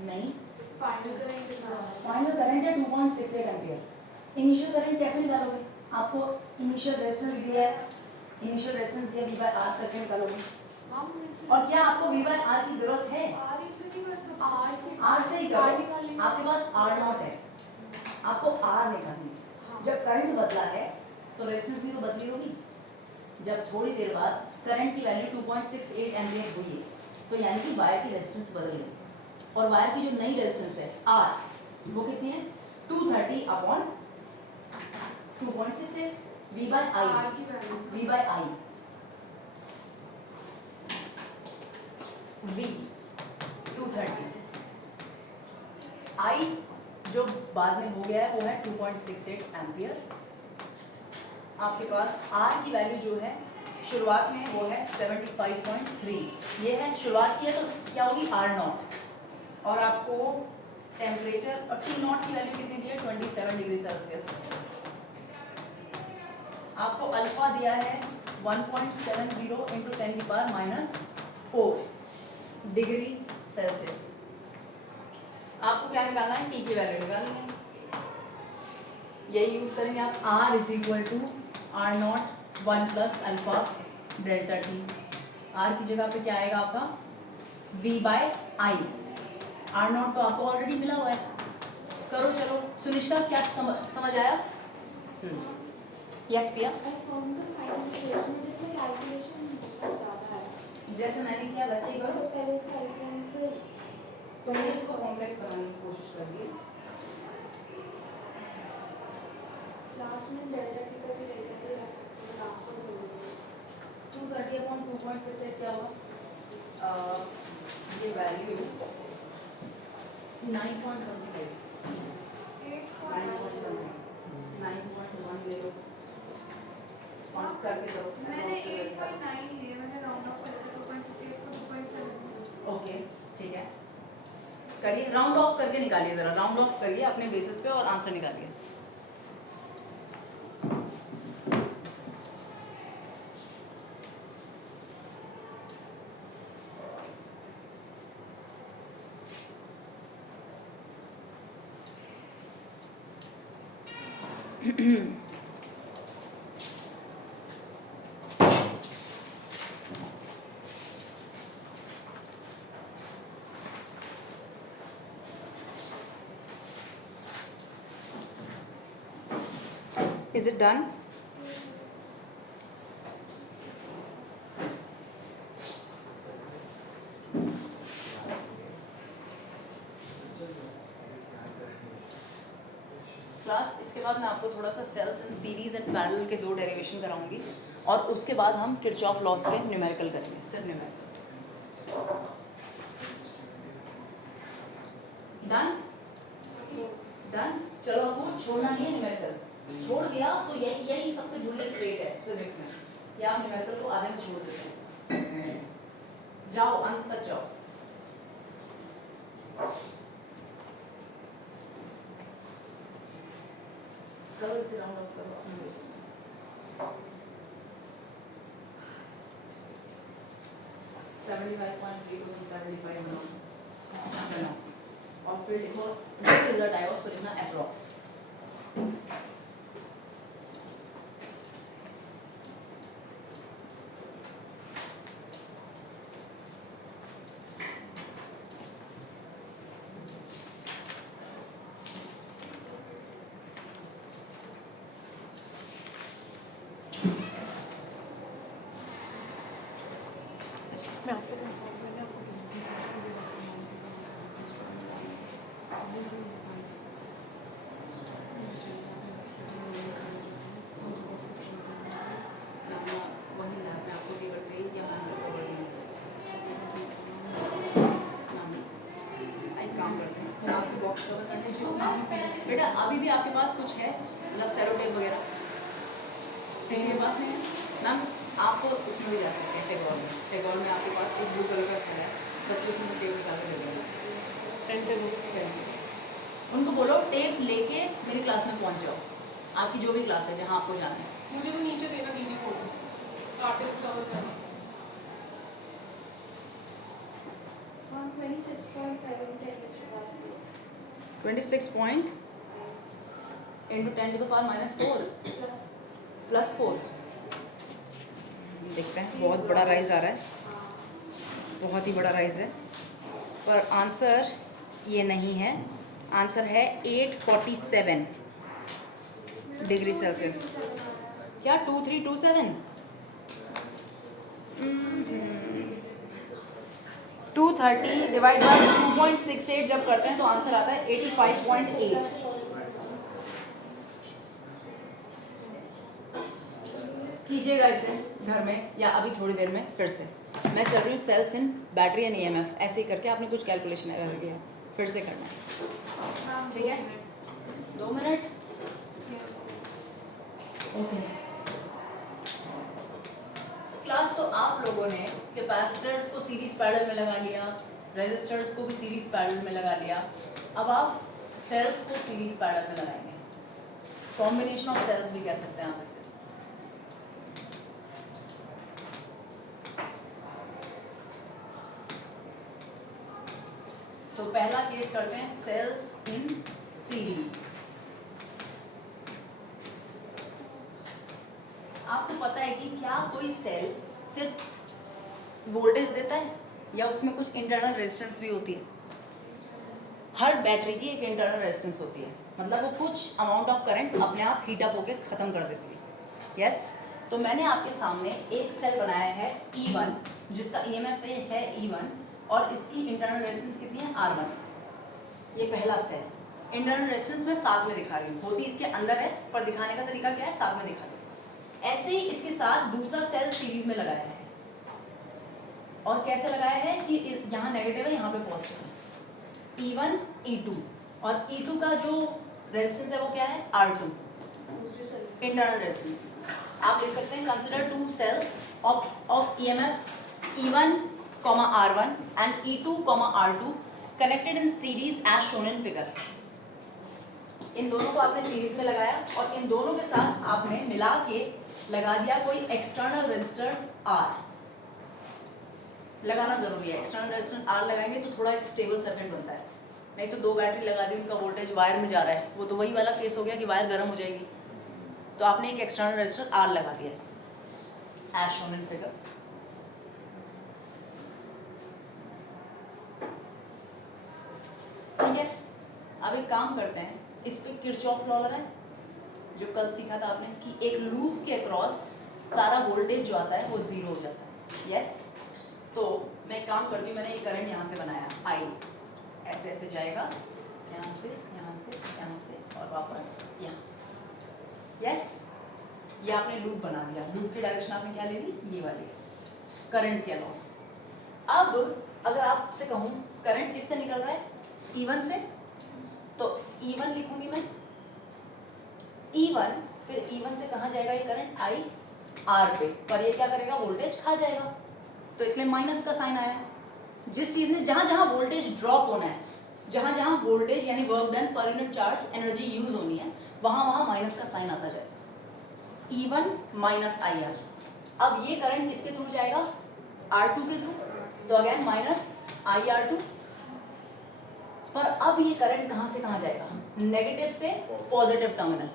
नहीं, फाइनल करंट है 2.68 एम्पियर। इनिशियल करंट कैसे निकालोगे? आपको इनिशियल रेजिस्टेंस दिया है, इनिशियल रेजिस्टेंस दिया V/R करके निकालोगे। और क्या आपको V/R की जरूरत है? R से ही करो, आपके पास R0 है, आपको R निकालनी है। जब करंट बदला है तो रेजिस्टेंस भी तो बदली होगी। जब थोड़ी देर बाद करंट की वैल्यू 2.68 एम्पियर हुई है तो यानी कि वायर की रेजिस्टेंस बदल गई और वायर की जो नई रेजिस्टेंस है R वो कितनी है 230 अपॉन 2.68 V/I। V 230, I जो बाद में हो गया है वो है 2.68 एम्पियर। आपके पास R की वैल्यू जो है शुरुआत में वो है 75.3, ये है शुरुआत की है तो क्या होगी R0 और आपको टेम्परेचर और टी नॉट की वैल्यू कितनी दी है 27 डिग्री सेल्सियस। आपको अल्फा दिया है 1.70 into 10 की पावर -4 डिग्री सेल्सियस। आपको क्या निकालना है? टी की वैल्यू निकालनी है, यही यूज करेंगे आप। R is equal to R0 1 plus alpha delta T. R की जगह पे क्या आएगा आपका V/I। R0 तो आपको ऑलरेडी मिला हुआ है। करो चलो सुनिश्चिता, क्या समझ आया? यस पिया, जैसे मैंने किया वैसे ही करो। तुमने इसको कॉम्प्लेक्स बनाने की कोशिश कर दी। लास्ट में डेल्टा टी का भी डेल्टा टी लास्ट में 230 अपॉन 2.68 क्या होगा? ये वैल्यू 9 पॉइंट समथिंग है, 9.1 ले लो और करके दो। मैंने 8.9 लिया, मैंने राउंड ऑफ करके 2.68 को 2.7। ओके ठीक है, करिए राउंड ऑफ करके निकालिए, जरा राउंड ऑफ करिए अपने बेसिस पे और आंसर निकालिए। Is it done? क्लास इसके बाद मैं आपको थोड़ा सा cells and series and parallel के 2 डेरिवेशन कराऊंगी और उसके बाद हम किरचॉफ लॉस के न्यूमेरिकल करेंगे, सिर्फ न्यूमेरिकल्स। डन? डन? चलो आपको छोड़ना नहीं है न्यूमेरिकल, छोड़ दिया तो यही सबसे झूठी ट्रेट है फिजिक्स में कि आप न्यूमेरिकल को आधे में छोड़ देते हैं। जाओ अंत तक जाओ। करो इसे राउंड ऑफ करो अपने बेसिस पे। 75.3 को 75 बनाओ और फिर लिखो जो रिजल्ट आएगा उसको लिखना अप्रॉक्स। मैं आपसे कंफर्म मैंने आपको वही लैब में आपको केवल पेज या मैनुअल कवर देना चाहिए। एक काम करते हैं, आपकी बॉक्स कवर करने चाहिए बेटा। अभी भी आपके पास कुछ है मतलब सेलो टेप वगैरह किसी के पास नहीं है मैम? आप उसमें भी जा सकते हैं टेगोर में। टेगोर में आपके पास एक ब्लू कलर का है, बच्चे उसमें टेप निकाल के दे देंगे। उनको बोलो टेप लेके मेरी क्लास में पहुंच जाओ, आपकी जो भी क्लास है जहाँ आपको जाना है। मुझे तो नीचे देना डीबी फोटो कार्टेज कवर करना 26 point into 10 to the power -4 +4। देखते हैं, बहुत बड़ा राइज आ रहा है, बहुत ही बड़ा राइज है, पर आंसर ये नहीं है। आंसर है 847 डिग्री सेल्सियस। क्या 2327? 230 डिवाइड बाय 2.68 जब करते हैं तो आंसर आता है 85.8। कीजिएगा इसे घर में या अभी थोड़ी देर में फिर से। मैं चल रही हूँ cells in battery and EMF, ऐसे ही करके आपने कुछ कैलकुलेशन रह गया फिर से करना है, ठीक है? 2 मिनट। ओके क्लास, तो आप लोगों ने कैपेसिटर्स को सीरीज पैरेलल में लगा लिया, रेजिस्टर्स को भी सीरीज पैरेलल में लगा लिया। अब आप सेल्स को सीरीज पैरेलल में लगाएंगे, कॉम्बिनेशन ऑफ सेल्स भी कह सकते हैं आप इसे। तो पहला केस करते हैं सेल्स इन सीरीज। आपको पता है कि क्या कोई सेल सिर्फ वोल्टेज देता है या उसमें कुछ इंटरनल रेजिस्टेंस भी होती है? हर बैटरी की एक इंटरनल रेजिस्टेंस होती है, मतलब वो कुछ अमाउंट ऑफ करंट अपने आप हीट अप होकर ख़त्म कर देती है। यस तो मैंने आपके सामने एक सेल बनाया है E1 जिसका EMF है E1 और इसकी इंटरनल रेजिस्टेंस कितनी है R1। ये पहला सेल, इंटरनल रेजिस्टेंस मैं साथ में दिखा रही हूँ, होती इसके अंदर है पर दिखाने का तरीका क्या है, साथ में दिखा रही हूँ। ऐसे ही इसके साथ दूसरा सेल सीरीज में लगाया है, और कैसे लगाया है कि यहाँ नेगेटिव है यहाँ पे पॉजिटिव है। E1 E2 और E2 का जो रेजिस्टेंस है वो क्या है, R2 इंटरनल रेजिस्टेंस। आप लिख सकते हैं consider 2 cells of EMF E1, R1 and E2, R2 connected in series as shown in figure। इन दोनों को आपने सीरीज में लगाया और इन दोनों के साथ आपने मिला के लगा दिया कोई एक्सटर्नल रेजिस्टर R। लगाना जरूरी है, एक्सटर्नल रेजिस्टेंस R लगाएंगे तो थोड़ा एक स्टेबल सर्किट बनता है। नहीं तो 2 बैटरी लगा दी, उनका वोल्टेज वायर में जा रहा है, वो तो वही वाला केस हो गया कि वायर गर्म हो जाएगी। तो आपने एक एक्सटर्नल रेजिस्टर R लगा दिया है एज शोन इन फिगर। ठीक है, अब एक काम करते हैं, इस पे किरचॉफ लॉ लगाएं जो कल सीखा था आपने कि एक लूप के अक्रॉस सारा वोल्टेज जो आता है वो 0 हो जाता है। यस तो मैं एक काम करती हूँ, मैंने ये करंट यहाँ से बनाया I, ऐसे ऐसे जाएगा यहाँ से यहाँ से यहाँ से और वापस यहाँ। यस ये आपने लूप बना दिया, लूप की डायरेक्शन आपने क्या ले ली, ये वाली करंट के अलावा। अब अगर आपसे कहूँ करंट किससे निकल रहा है, E1 से, तो E1 लिखूंगी मैं E1, फिर E1 से कहाँ जाएगा ये करंट I R पे, पर ये क्या करेगा, वोल्टेज खा जाएगा, तो इसलिए माइनस का साइन आया। जिस चीज़ में जहाँ जहाँ वोल्टेज ड्रॉप होना है, जहाँ जहाँ वोल्टेज यानी work done per unit charge energy use होनी है, वहाँ वहाँ माइनस का साइन आता जाएगा। E1 - IR। अब ये करंट किसके थ्रू जाएगा, R2 के थ्रू। तो अगेन माइनस IR2। पर अब ये करंट कहाँ से कहाँ जाएगा, नेगेटिव से पॉजिटिव टर्मिनल,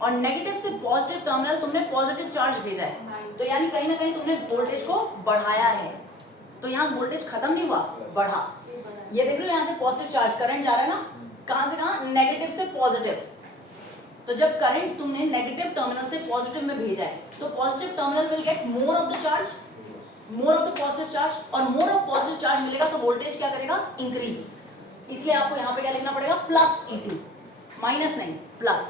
और नेगेटिव से पॉजिटिव टर्मिनल तुमने पॉजिटिव चार्ज भेजा है, तो यानी कहीं ना कहीं तुमने वोल्टेज को बढ़ाया है। तो यहाँ वोल्टेज खत्म नहीं हुआ, बढ़ा। ये देख लो यहाँ से पॉजिटिव चार्ज करंट जा रहा है ना, कहाँ से कहाँ, नेगेटिव से पॉजिटिव। तो जब करंट तुमने नेगेटिव टर्मिनल से पॉजिटिव में भेजा है, तो positive terminal will get more of the charge, more of the positive charge, और मोर ऑफ पॉजिटिव चार्ज मिलेगा तो वोल्टेज क्या करेगा, इंक्रीज। इसलिए आपको यहाँ पे क्या लिखना पड़ेगा, प्लस E2, माइनस नहीं, प्लस।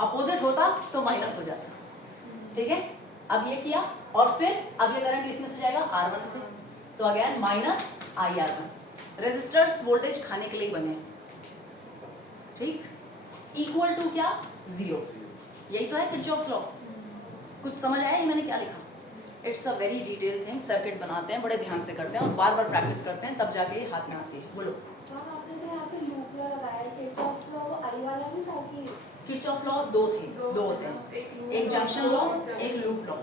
अपोजिट होता तो माइनस हो जाता, ठीक है। अब ये किया, और फिर अब ये करंट इसमें से जाएगा R1 से, तो again minus IR1। Resistors voltage खाने के लिए बने, ठीक। इक्वल टू क्या, 0। यही तो है किरचॉफ्स लॉ। कुछ समझ आया ये मैंने क्या लिखा? It's a very detail thing. Circuit बनाते हैं, बड़े ध्यान से करते हैं और बार बार प्रैक्टिस करते हैं, तब जाके हाथ में आती है। बोलो। आपने तो यहाँ पे लूप लॉ लगाया, किरचॉफ लॉ आई वाला भी था कि किरचॉफ लॉ दो होते हैं, एक जंक्शन लॉ, एक लूप लॉ।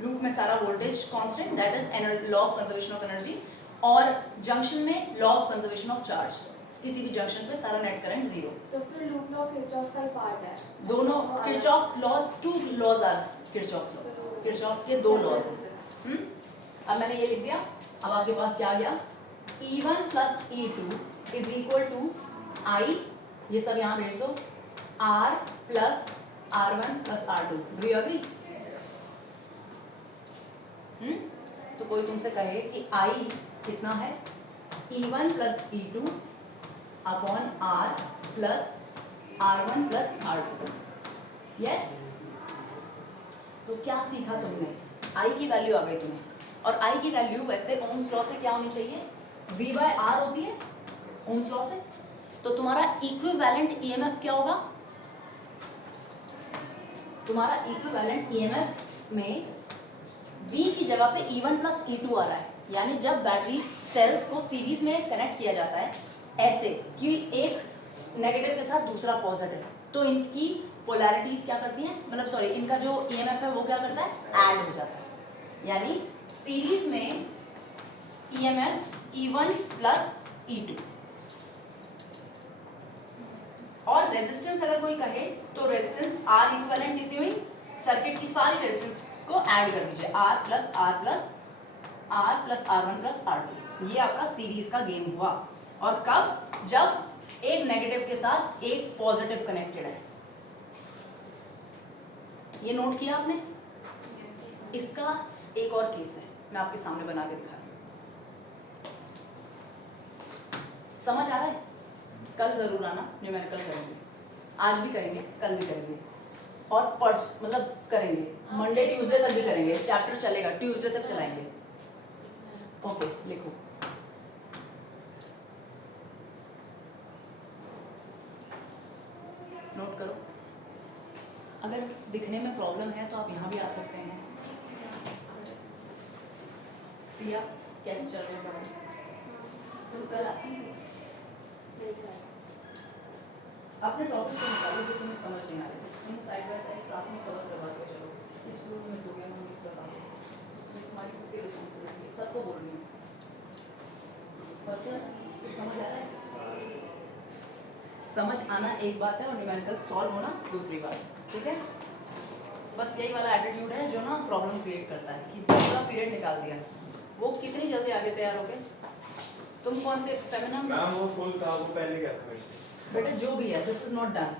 लूप में सारा voltage constant, that is law of conservation of energy, और जंक्शन में law of conservation of charge. किसी भी जंक्शन पे सारा नेट करंट 0। तो फिर लूप लॉ किरचॉफ का ही पार्ट है। दोनों Kirchhoff laws, 2 laws are Kirchhoff laws, Kirchhoff के 2 लॉज हैं। अब मैंने ये लिख दिया। अब आपके पास क्या आ गया, E1 plus E2 is equal to I, ये सब यहाँ भेज दो, R plus R1 plus R2। Do you agree? तो कोई तुमसे कहे कि I कितना है, E1 plus E2 upon R plus R1 plus R2। Yes. तो क्या सीखा तुमने, I की वैल्यू आ गई तुम्हें, और I की वैल्यू वैसे ओम्स लॉ से क्या होनी चाहिए, V बाय R होती है ओम्स लॉ से। तो तुम्हारा इक्विवेलेंट EMF क्या होगा, तुम्हारा इक्विवेलेंट EMF में V की जगह पे E1 प्लस E2 आ रहा है। यानी जब बैटरी सेल्स को सीरीज में कनेक्ट किया जाता है ऐसे कि एक नेगेटिव के साथ दूसरा पॉजिटिव, तो इनकी पोलैरिटीज क्या करती हैं, मतलब सॉरी, इनका जो EMF है वो क्या करता है, ऐड हो जाता है। यानी सीरीज में EMF E1 प्लस E2। और रेजिस्टेंस अगर कोई कहे तो रेजिस्टेंस R इक्विवेलेंट कितनी हुई, सर्किट की सारी रेजिस्टेंस को ऐड कर दीजिए, R plus R1 plus R2। ये आपका सीरीज का गेम हुआ। और कब, जब एक नेगेटिव के साथ एक पॉजिटिव कनेक्टेड है। ये नोट किया आपने? इसका एक और केस है, मैं आपके सामने बना के दिखा रही हूँ। समझ आ रहा है? कल जरूर आना, न्यूमेरिकल करेंगे, आज भी करेंगे, कल भी करेंगे, और परस मतलब करेंगे, मंडे ट्यूसडे तक भी करेंगे। चैप्टर चलेगा, ट्यूसडे तक चलाएंगे। ओके, लिखो। नोट करो। अगर दिखने में प्रॉब्लम है तो आप यहाँ भी आ सकते हैं। प्रिया, कैसे चल रहे हैं? कल अपने टॉपिक को निकालो जो तुम्हें समझ नहीं आ रहे थे, इन साइड बाय साइड साथ में कवर करवा के चलो। इस ग्रुप में सो गया, मुझे बता दो, तुम्हारी खुद की रिस्पॉन्सिबिलिटी है, सबको बोलनी है। समझ आ रहा है? समझ आना एक बात है और न्यूमेरिकल सॉल्व होना दूसरी बात, ठीक है। बस यही वाला एटीट्यूड है जो ना प्रॉब्लम क्रिएट करता है कि पूरा पीरियड निकाल दिया, वो कितनी जल्दी आगे तैयार हो गए। तुम कौन से फेमिनिन? मैम वो फुल था, वो पहले क्या था? बेटा जो भी है, दिस इज नॉट डन।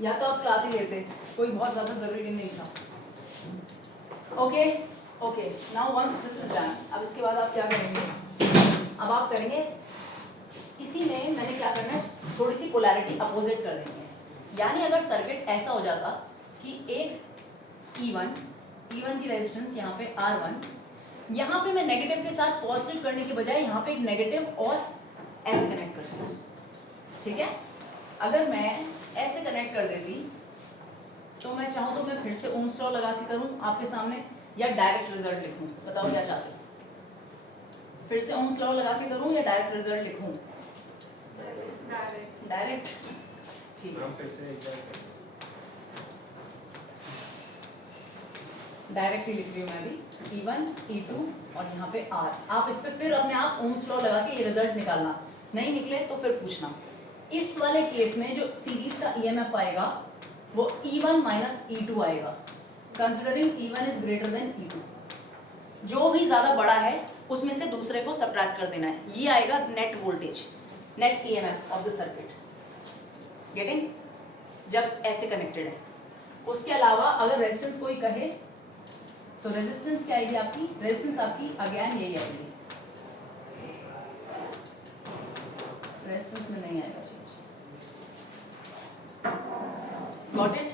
या तो आप क्लास ही लेते, कोई बहुत ज़्यादा ज़रूरी नहीं था। Okay okay, now once this is done, अब इसके बाद आप क्या करेंगे? अब आप करेंगे इसी में मैंने क्या करना है, थोड़ी सी पोलैरिटी अपोजिट कर देंगे। यानी अगर सर्किट ऐसा हो जाता कि एक E1 की रेजिस्टेंस यहाँ पे R1, यहाँ पे मैं नेगेटिव के साथ पॉजिटिव करने के बजाय यहाँ पे एक नेगेटिव और ऐसे कनेक्ट करती हूँ, ठीक है। अगर मैं ऐसे कनेक्ट कर देती तो मैं चाहूँ तो मैं फिर से ओम्स लॉ लगा के करूँ आपके सामने, या डायरेक्ट रिजल्ट लिखूँ? बताओ क्या चाहते हो? फिर से ओम्स लॉ लगा के करूँ या डायरेक्ट रिजल्ट लिखूँ? डायरेक्ट, ठीक है। फिर से डायरेक्टली लिख रही हूँ मैं भी E1 E2 और यहाँ पे R। आप इस पे फिर अपने आप ओम्स लॉ लगा के ये रिजल्ट निकालना, नहीं निकले तो फिर पूछना। इस वाले केस में जो सीरीज का EMF आएगा वो E1 माइनस E2 आएगा, considering E1 is greater than E2। जो भी ज्यादा बड़ा है उसमें से दूसरे को सब्ट्रैक्ट कर देना है। ये आएगा net voltage, net EMF of the circuit. Getting? जब ऐसे कनेक्टेड है। उसके अलावा अगर रेजिस्टेंस कोई कहे तो रेजिस्टेंस क्या आएगी आपकी? रेजिस्टेंस आपकी अगेन यही आएगी, रेजिस्टेंस में नहीं आएगा चेंज। Got it?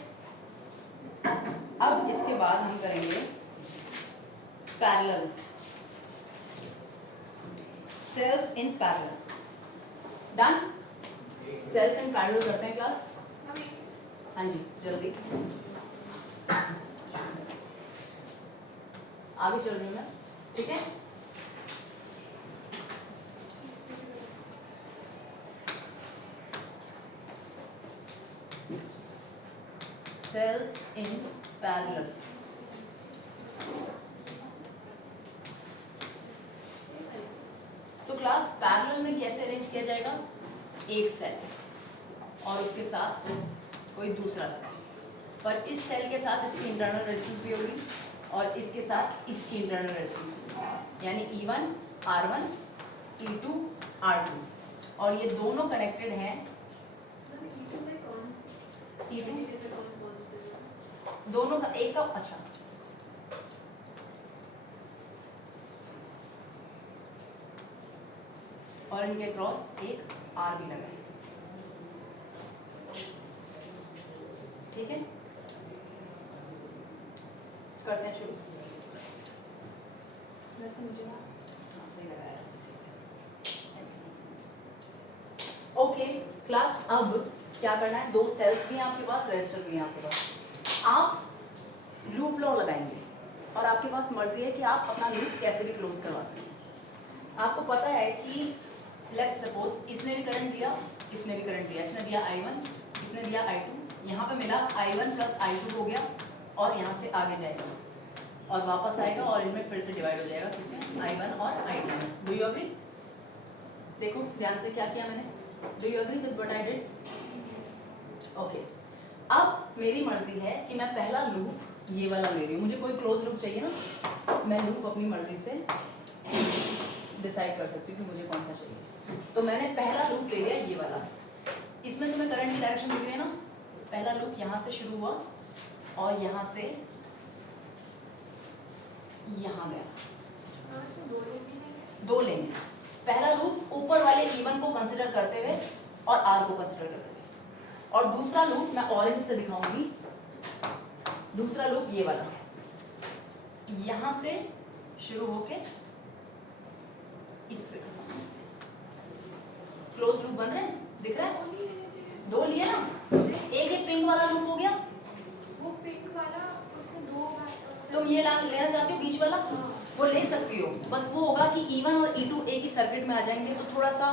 अब इसके बाद हम करेंगे parallel, cells in parallel. Done? Cells in parallel करते हैं क्लास? हाँ जी जल्दी। आगे चल रही हूँ मैं, ठीक है? Cells in parallel. तो क्लास पैरेलल में कैसे अरेंज किया जाएगा? एक सेल और उसके साथ कोई दूसरा सेल, पर इस सेल के साथ इसकी इंटरनल रेजिस्टेंस भी होगी और इसके साथ इसकी इंटरनल रेजिस्टेंस होगी, यानी E1 R1 E2 R2, और ये दोनों कनेक्टेड हैं। E2 दोनों का एक का, अच्छा और इनके क्रॉस एक R भी लगा है, ठीक है? करते हैं शुरू। वैसे मुझे ना सही लगाया। ओके क्लास, अब क्या करना है? दो सेल्स भी हैं आपके पास, रेजिस्टर भी हैं आपके पास। आप लूप लॉ लगाएंगे और आपके पास मर्जी है कि आप अपना लूप कैसे भी क्लोज करवा सकें। आपको पता है कि लेट्स सपोज इसने भी करंट दिया, इसने भी करंट दिया, इसने दिया I1, इसने दिया I2, यहाँ पे मिला I1 प्लस I2 हो गया और यहाँ से आगे जाएगा और वापस आएगा और इनमें फिर से डिवाइड हो जाएगा, किसमें? I1 और I2 में। Do you agree? देखो ध्यान से क्या किया मैंने। Do you agree with what I did? Okay, अब मेरी मर्जी है कि मैं पहला लूप ये वाला ले रही हूँ। मुझे कोई क्लोज लूप चाहिए ना, मैं लूप अपनी मर्जी से डिसाइड कर सकती हूँ कि मुझे कौन सा चाहिए। तो मैंने पहला लूप ले लिया ये वाला। इसमें तुम्हें करंट की डायरेक्शन दिख रही है ना? पहला लूप यहाँ से शुरू हुआ और यहाँ से यहाँ गया। दो लेंगे। पहला लूप ऊपर वाले E1 को कंसिडर करते हुए और R को कंसिडर करते हुए, और दूसरा लूप मैं ऑरेंज से दिखाऊंगी। दूसरा लूप ये वाला, यहाँ से शुरू होके इस पे क्लोज लूप बन रहे हैं, दिख रहा है? दो लिए ना, एक ये पिंक वाला लूप हो गया। वो पिंक वाला उसमें दो तुम ये लेना चाहते हो बीच वाला, वो ले सकती हो। बस वो होगा कि E1 और E2 एक ही सर्किट में आ जाएंगे, तो थोड़ा सा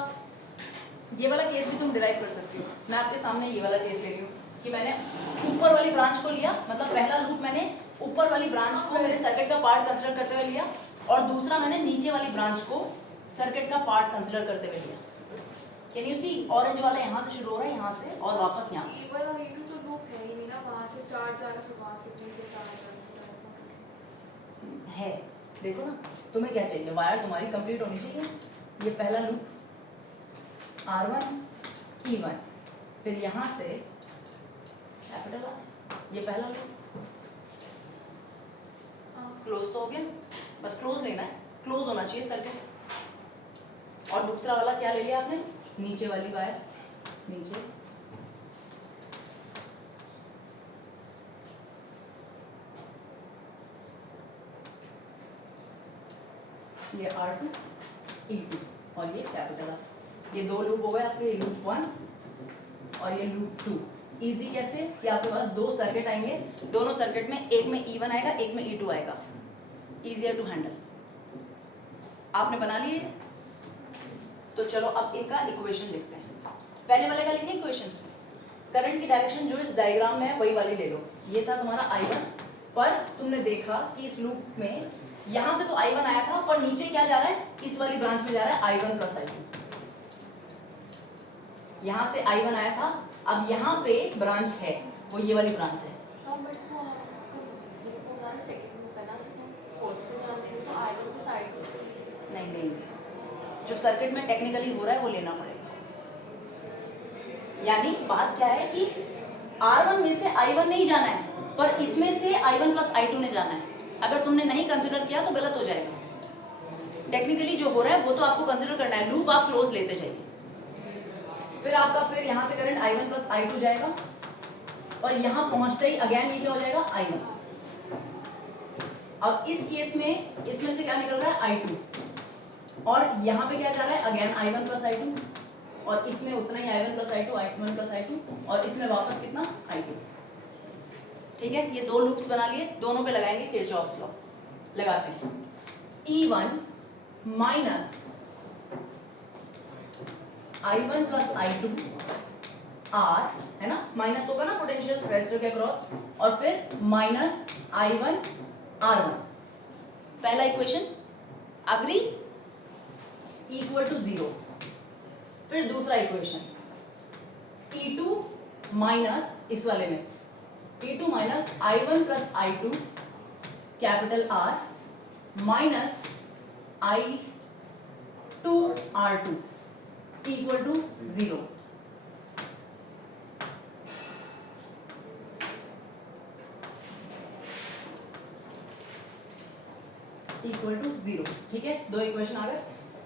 ये वाला केस भी तुम डिराइव कर सकती हो। मैं आपके सामने ये वाला केस ले रही हूँ कि मैंने ऊपर वाली ब्रांच को लिया, मतलब पहला लूप मैंने ऊपर वाली ब्रांच को मेरे सर्किट का पार्ट कंसिडर करते हुए लिया और दूसरा मैंने नीचे वाली ब्रांच को सर्किट का पार्ट कंसिडर करते हुए लिया। Can you see? ऑरेंज वाला यहाँ से शुरू हो रहा है, यहाँ से और वापस यहाँ E1 और E2 तो लूप है ही नहीं ना, वहाँ से चार जा रहा है, वहाँ से 3 से 4 जा रहा है। देखो ना, तुम्हें क्या चाहिए? वायर तुम्हारी कंप्लीट होनी चाहिए। ये पहला लूप R1 E1, फिर यहाँ से कैपिटल R, ये पहला लूप क्लोज तो हो गया। बस क्लोज लेना है, क्लोज होना चाहिए सर्किट। और दूसरा वाला क्या ले लिया आपने? नीचे वाली वायर, नीचे ये R2 E2 और ये कैपिटल R। ये दो लूप हो गए आपके, ये लूप 1 और ये लूप 2। इजी कैसे? कि आपके पास दो सर्किट आएंगे, दोनों सर्किट में एक में E1 आएगा, एक में E2 आएगा। Easier to handle. आपने बना लिए? तो चलो अब इनका इक्वेशन लिखते हैं। पहले वाले का लिखें इक्वेशन। करंट की डायरेक्शन जो इस डायग्राम में है वही वाली ले लो। ये था तुम्हारा I1, पर तुमने देखा कि इस लूप में यहां से तो I1 आया था, पर नीचे क्या जा रहा है, इस वाली ब्रांच में जा रहा है I1 प्लस I2। यहां से I1 आया था, अब यहाँ पे ब्रांच है, वो ये वाली ब्रांच है। हाँ बट वो हमारा सेकंड लूप है ना, सिर्फ फर्स्ट पे ध्यान देंगे तो I1 को साइड में नहीं लेंगे, जो सर्किट में टेक्निकली हो रहा है वो लेना पड़ेगा। यानी बात क्या है कि R1 में से I1 नहीं जाना है, पर इसमें से I1 प्लस I2 ने जाना है। अगर तुमने नहीं कंसिडर किया तो गलत हो जाएगा। टेक्निकली जो हो रहा है वो तो आपको कंसिडर करना है, लूप आप क्लोज लेते जाइए। फिर आपका फिर यहाँ से करंट I1 प्लस I2 जाएगा, और यहाँ पहुंचते ही अगेन ये क्या हो जाएगा, I1। अब इस केस में इसमें से क्या निकल रहा है, I2, और यहाँ पे क्या जा रहा है, अगेन I1 प्लस I2, और इसमें उतना ही I1 plus I2, I1 plus I2, और इसमें वापस कितना, I2। ठीक है, ये दो लूप्स बना लिए, दोनों पे लगाएंगे किरचॉफ्स लॉ। लगाते हैं, E1 minus I1 plus I2 R है ना, माइनस होगा ना पोटेंशियल रेजिस्टर के अक्रॉस, और फिर माइनस I1 R1। पहला इक्वेशन अग्री, इक्वल टू 0। फिर दूसरा इक्वेशन E2 माइनस इस वाले में E2 minus I1 plus I2 capital R minus I2 R2 equal to 0। Equal to 0। ठीक है, दो इक्वेशन आ गए।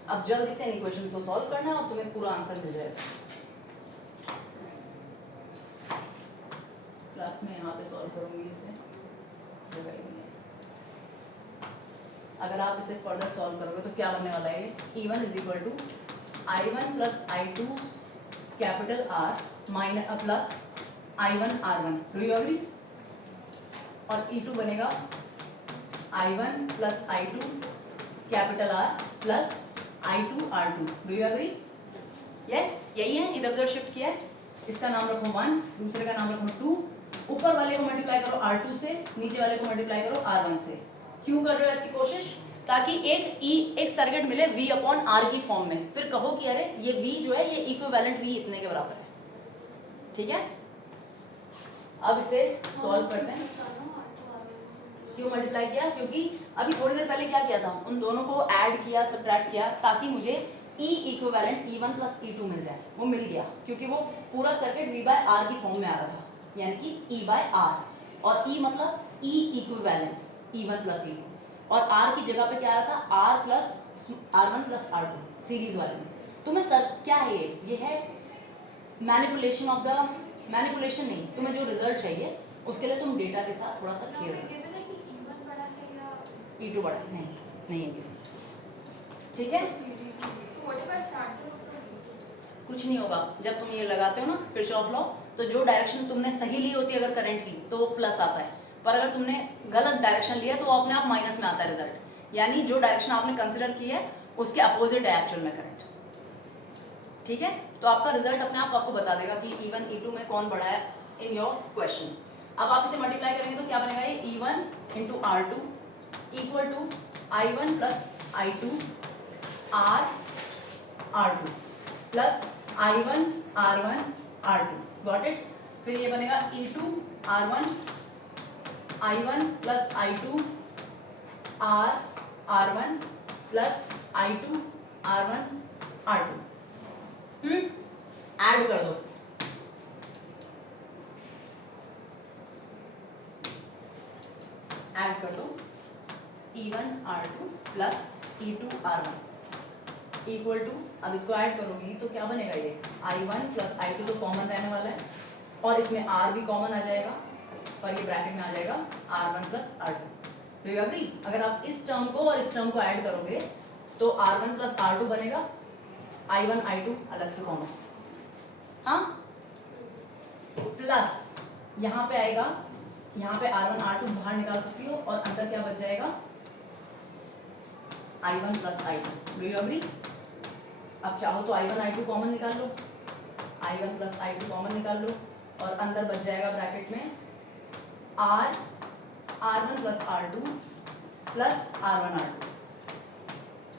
अब जल्दी से इन इक्वेशंस को सॉल्व करना है और तुम्हें पूरा आंसर मिल जाएगा। क्लास में यहाँ पे सॉल्व करूंगी इसे, जगह ही नहीं है। अगर आप इसे फर्दर सॉल्व करोगे तो क्या बनने वाला है ये, E1 is equal to I1 plus I2 capital R minus plus I1 R1। Do you agree? और E2 बनेगा I1 plus I2 capital R plus I2 R2। Do you agree? Yes, यही है, इधर उधर शिफ्ट किया है। इसका नाम रखो 1, दूसरे का नाम रखो 2, ऊपर वाले को मल्टीप्लाई करो R2 से, नीचे वाले को मल्टीप्लाई करो R1 से। क्यों कर रहे हो ऐसी कोशिश? ताकि एक सर्किट मिले V अपॉन R की फॉर्म में, फिर कहो कि अरे ये V जो है ये इक्विवेलेंट V इतने के बराबर है। ठीक है, अब इसे सॉल्व करते हैं। क्यों मल्टीप्लाई किया? क्योंकि अभी थोड़ी देर पहले क्या किया था, उन दोनों को ऐड किया, सब्ट्रैक्ट किया, ताकि मुझे E equivalent E1 plus E2 मिल जाए। वो मिल गया, क्योंकि वो पूरा सर्किट V बाय R की फॉर्म में आ रहा था, यानी कि E बाय R, और E मतलब E equivalent E1 plus E2, और R की जगह पे क्या आ रहा था, R plus R1 plus R2 series वाले में। तुम्हें सर क्या है ये है मैनिपुलेशन ऑफ द, मैनिपुलेशन नहीं, तुम्हें जो रिजल्ट चाहिए उसके लिए तुम डेटा के साथ थोड़ा सा खेल रहे हो। E2 बड़ा है, नहीं है, ठीक है। कुछ नहीं होगा, जब तुम ये लगाते हो ना किरचॉफ लॉ, तो जो डायरेक्शन तुमने सही ली होती है अगर करंट की, तो वो प्लस आता है, पर अगर तुमने गलत डायरेक्शन लिया तो वो अपने आप माइनस में आता है रिजल्ट। यानी जो डायरेक्शन आपने कंसिडर की है उसके अपोजिट है एक्चुअल में करंट। ठीक है, तो आपका रिजल्ट अपने आप आपको बता देगा कि E1 E2 में कौन बड़ा है इन योर क्वेश्चन। अब आप इसे मल्टीप्लाई करेंगे तो क्या बनेगा, ये E1 into R2 equal to I1 plus I2 R2 plus I1 R1 R2। Got it? फिर ये बनेगा E2 R1 I1 plus I2 R1 plus I2 R1 R2। Add कर दो, ऐड कर दो E1 R2 plus E2 R1 equal to, अब इसको add करोगी तो क्या बनेगा, ये I1 प्लस I2 तो कॉमन रहने वाला है, और इसमें R भी कॉमन आ जाएगा, और ये ब्रैकेट में आ जाएगा R1 plus R2। Do you agree? अगर आप इस टर्म को और इस टर्म को ऐड करोगे तो R1 प्लस R2 बनेगा, I1 I2 अलग से कॉमन, हाँ, प्लस यहाँ पे आएगा, यहाँ पे R1 R2 बाहर निकाल सकती हो, और अंदर क्या बच जाएगा, I1 plus I2। Do you agree? अब चाहो तो I1 I2 कॉमन निकाल लो, I1 प्लस I2 कॉमन निकाल लो, और अंदर बच जाएगा ब्रैकेट में R1 plus R2 plus R1 R2.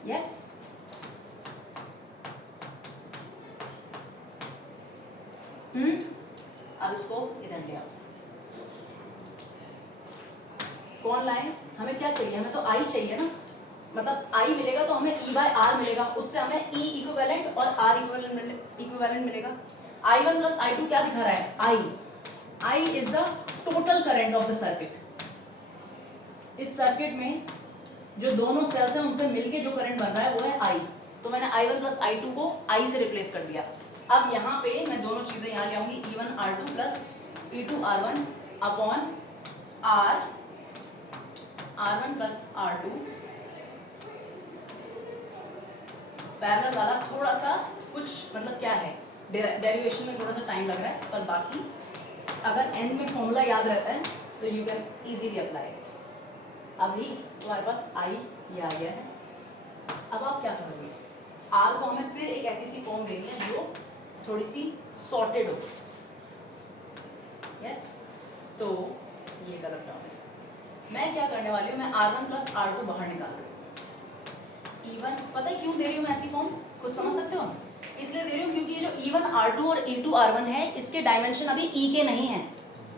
Yes? अब इसको इधर ले आओ। कौन लाए? हमें क्या चाहिए? हमें तो I चाहिए ना, मतलब I मिलेगा तो हमें E by R मिलेगा, उससे हमें E इक्विवेलेंट और R इक्विवेलेंट मिलेगा। I1 plus I2 क्या दिखा रहा है? I is the total current of the circuit. इस सर्किट में जो दोनों सेल्स हैं उनसे मिलके जो करंट बन रहा है वो है I। तो मैंने I1 plus I2 को I से रिप्लेस कर दिया। अब यहाँ पे मैं दोनों चीजें यहाँ ले आऊंगी, E1 R2 plus E2 R1 upon R1 plus R2। Parallel वाला थोड़ा सा कुछ मतलब क्या है, डेरिवेशन में थोड़ा सा टाइम लग रहा है, पर बाकी अगर एंड में फॉर्मूला याद रहता है तो यू कैन इजीली अप्लाई। अभी तुम्हारे पास I ये आ गया है। अब आप क्या करोगे? R को हमें फिर एक ऐसी सी फॉर्म देनी है जो थोड़ी सी सॉर्टेड हो। यस, तो ये गलत टर्म है। मैं क्या करने वाली हूँ, मैं R1 प्लस R2 बाहर निकाल रही हूँ। E1 पता है क्यों दे रही हूँ मैं ऐसी फॉर्म? खुद समझ सकते हो? इसलिए दे रही हूँ क्योंकि ये जो E1 R2 और E2 R1 है, इसके डायमेंशन अभी E के नहीं है,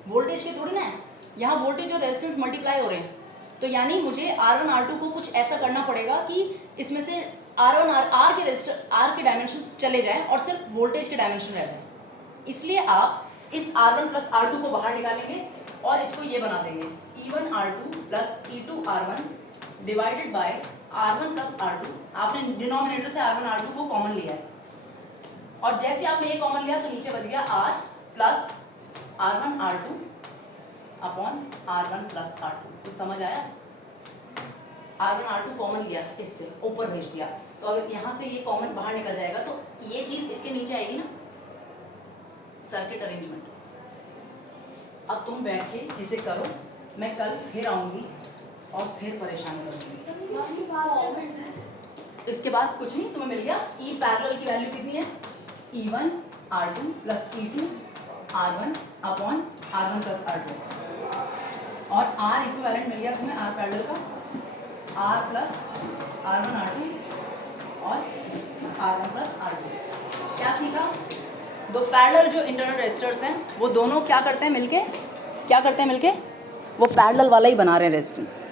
वोल्टेज के थोड़ी ना है। यहाँ वोल्टेज और रेजिस्टेंस मल्टीप्लाई हो रहे हैं, तो यानी मुझे R1 R2 को कुछ ऐसा करना पड़ेगा कि इसमें से R के डायमेंशन चले जाएं और सिर्फ वोल्टेज के डायमेंशन रह जाएं। इसलिए आप इस R1 प्लस R2 को बाहर निकालेंगे और इसको ये बना देंगे E1 R2 plus E2 R1 divided by R1 plus R2। आपने डिनोमिनेटर से R1 R2 को कॉमन लिया है, और जैसे आपने ये कॉमन लिया तो नीचे बच गया R plus R1 R2 upon R1 plus R2। कुछ समझ आया? R1 R2 कॉमन लिया, इससे ऊपर भेज दिया, तो अगर यहाँ से ये कॉमन बाहर निकल जाएगा तो ये चीज इसके नीचे आएगी ना, सर्किट अरेंजमेंट। अब तुम बैठ के इसे करो, मैं कल फिर आऊंगी और फिर परेशान करूंगी। इसके बाद कुछ नहीं, तुम्हें मिल गया E पैरेलल की वैल्यू कितनी है? E1 R2 plus E2 R1 upon R1 plus R2, और R इक्विवेलेंट मिल गया तुम्हें R पैरेलल का R प्लस R1 R2 और R1 प्लस R2। क्या सीखा? दो पैरेलल जो इंटरनल रेजिस्टर्स हैं वो दोनों क्या करते हैं मिलके? वो पैरेलल वाला ही बना रहे हैं रेजिस्टेंस।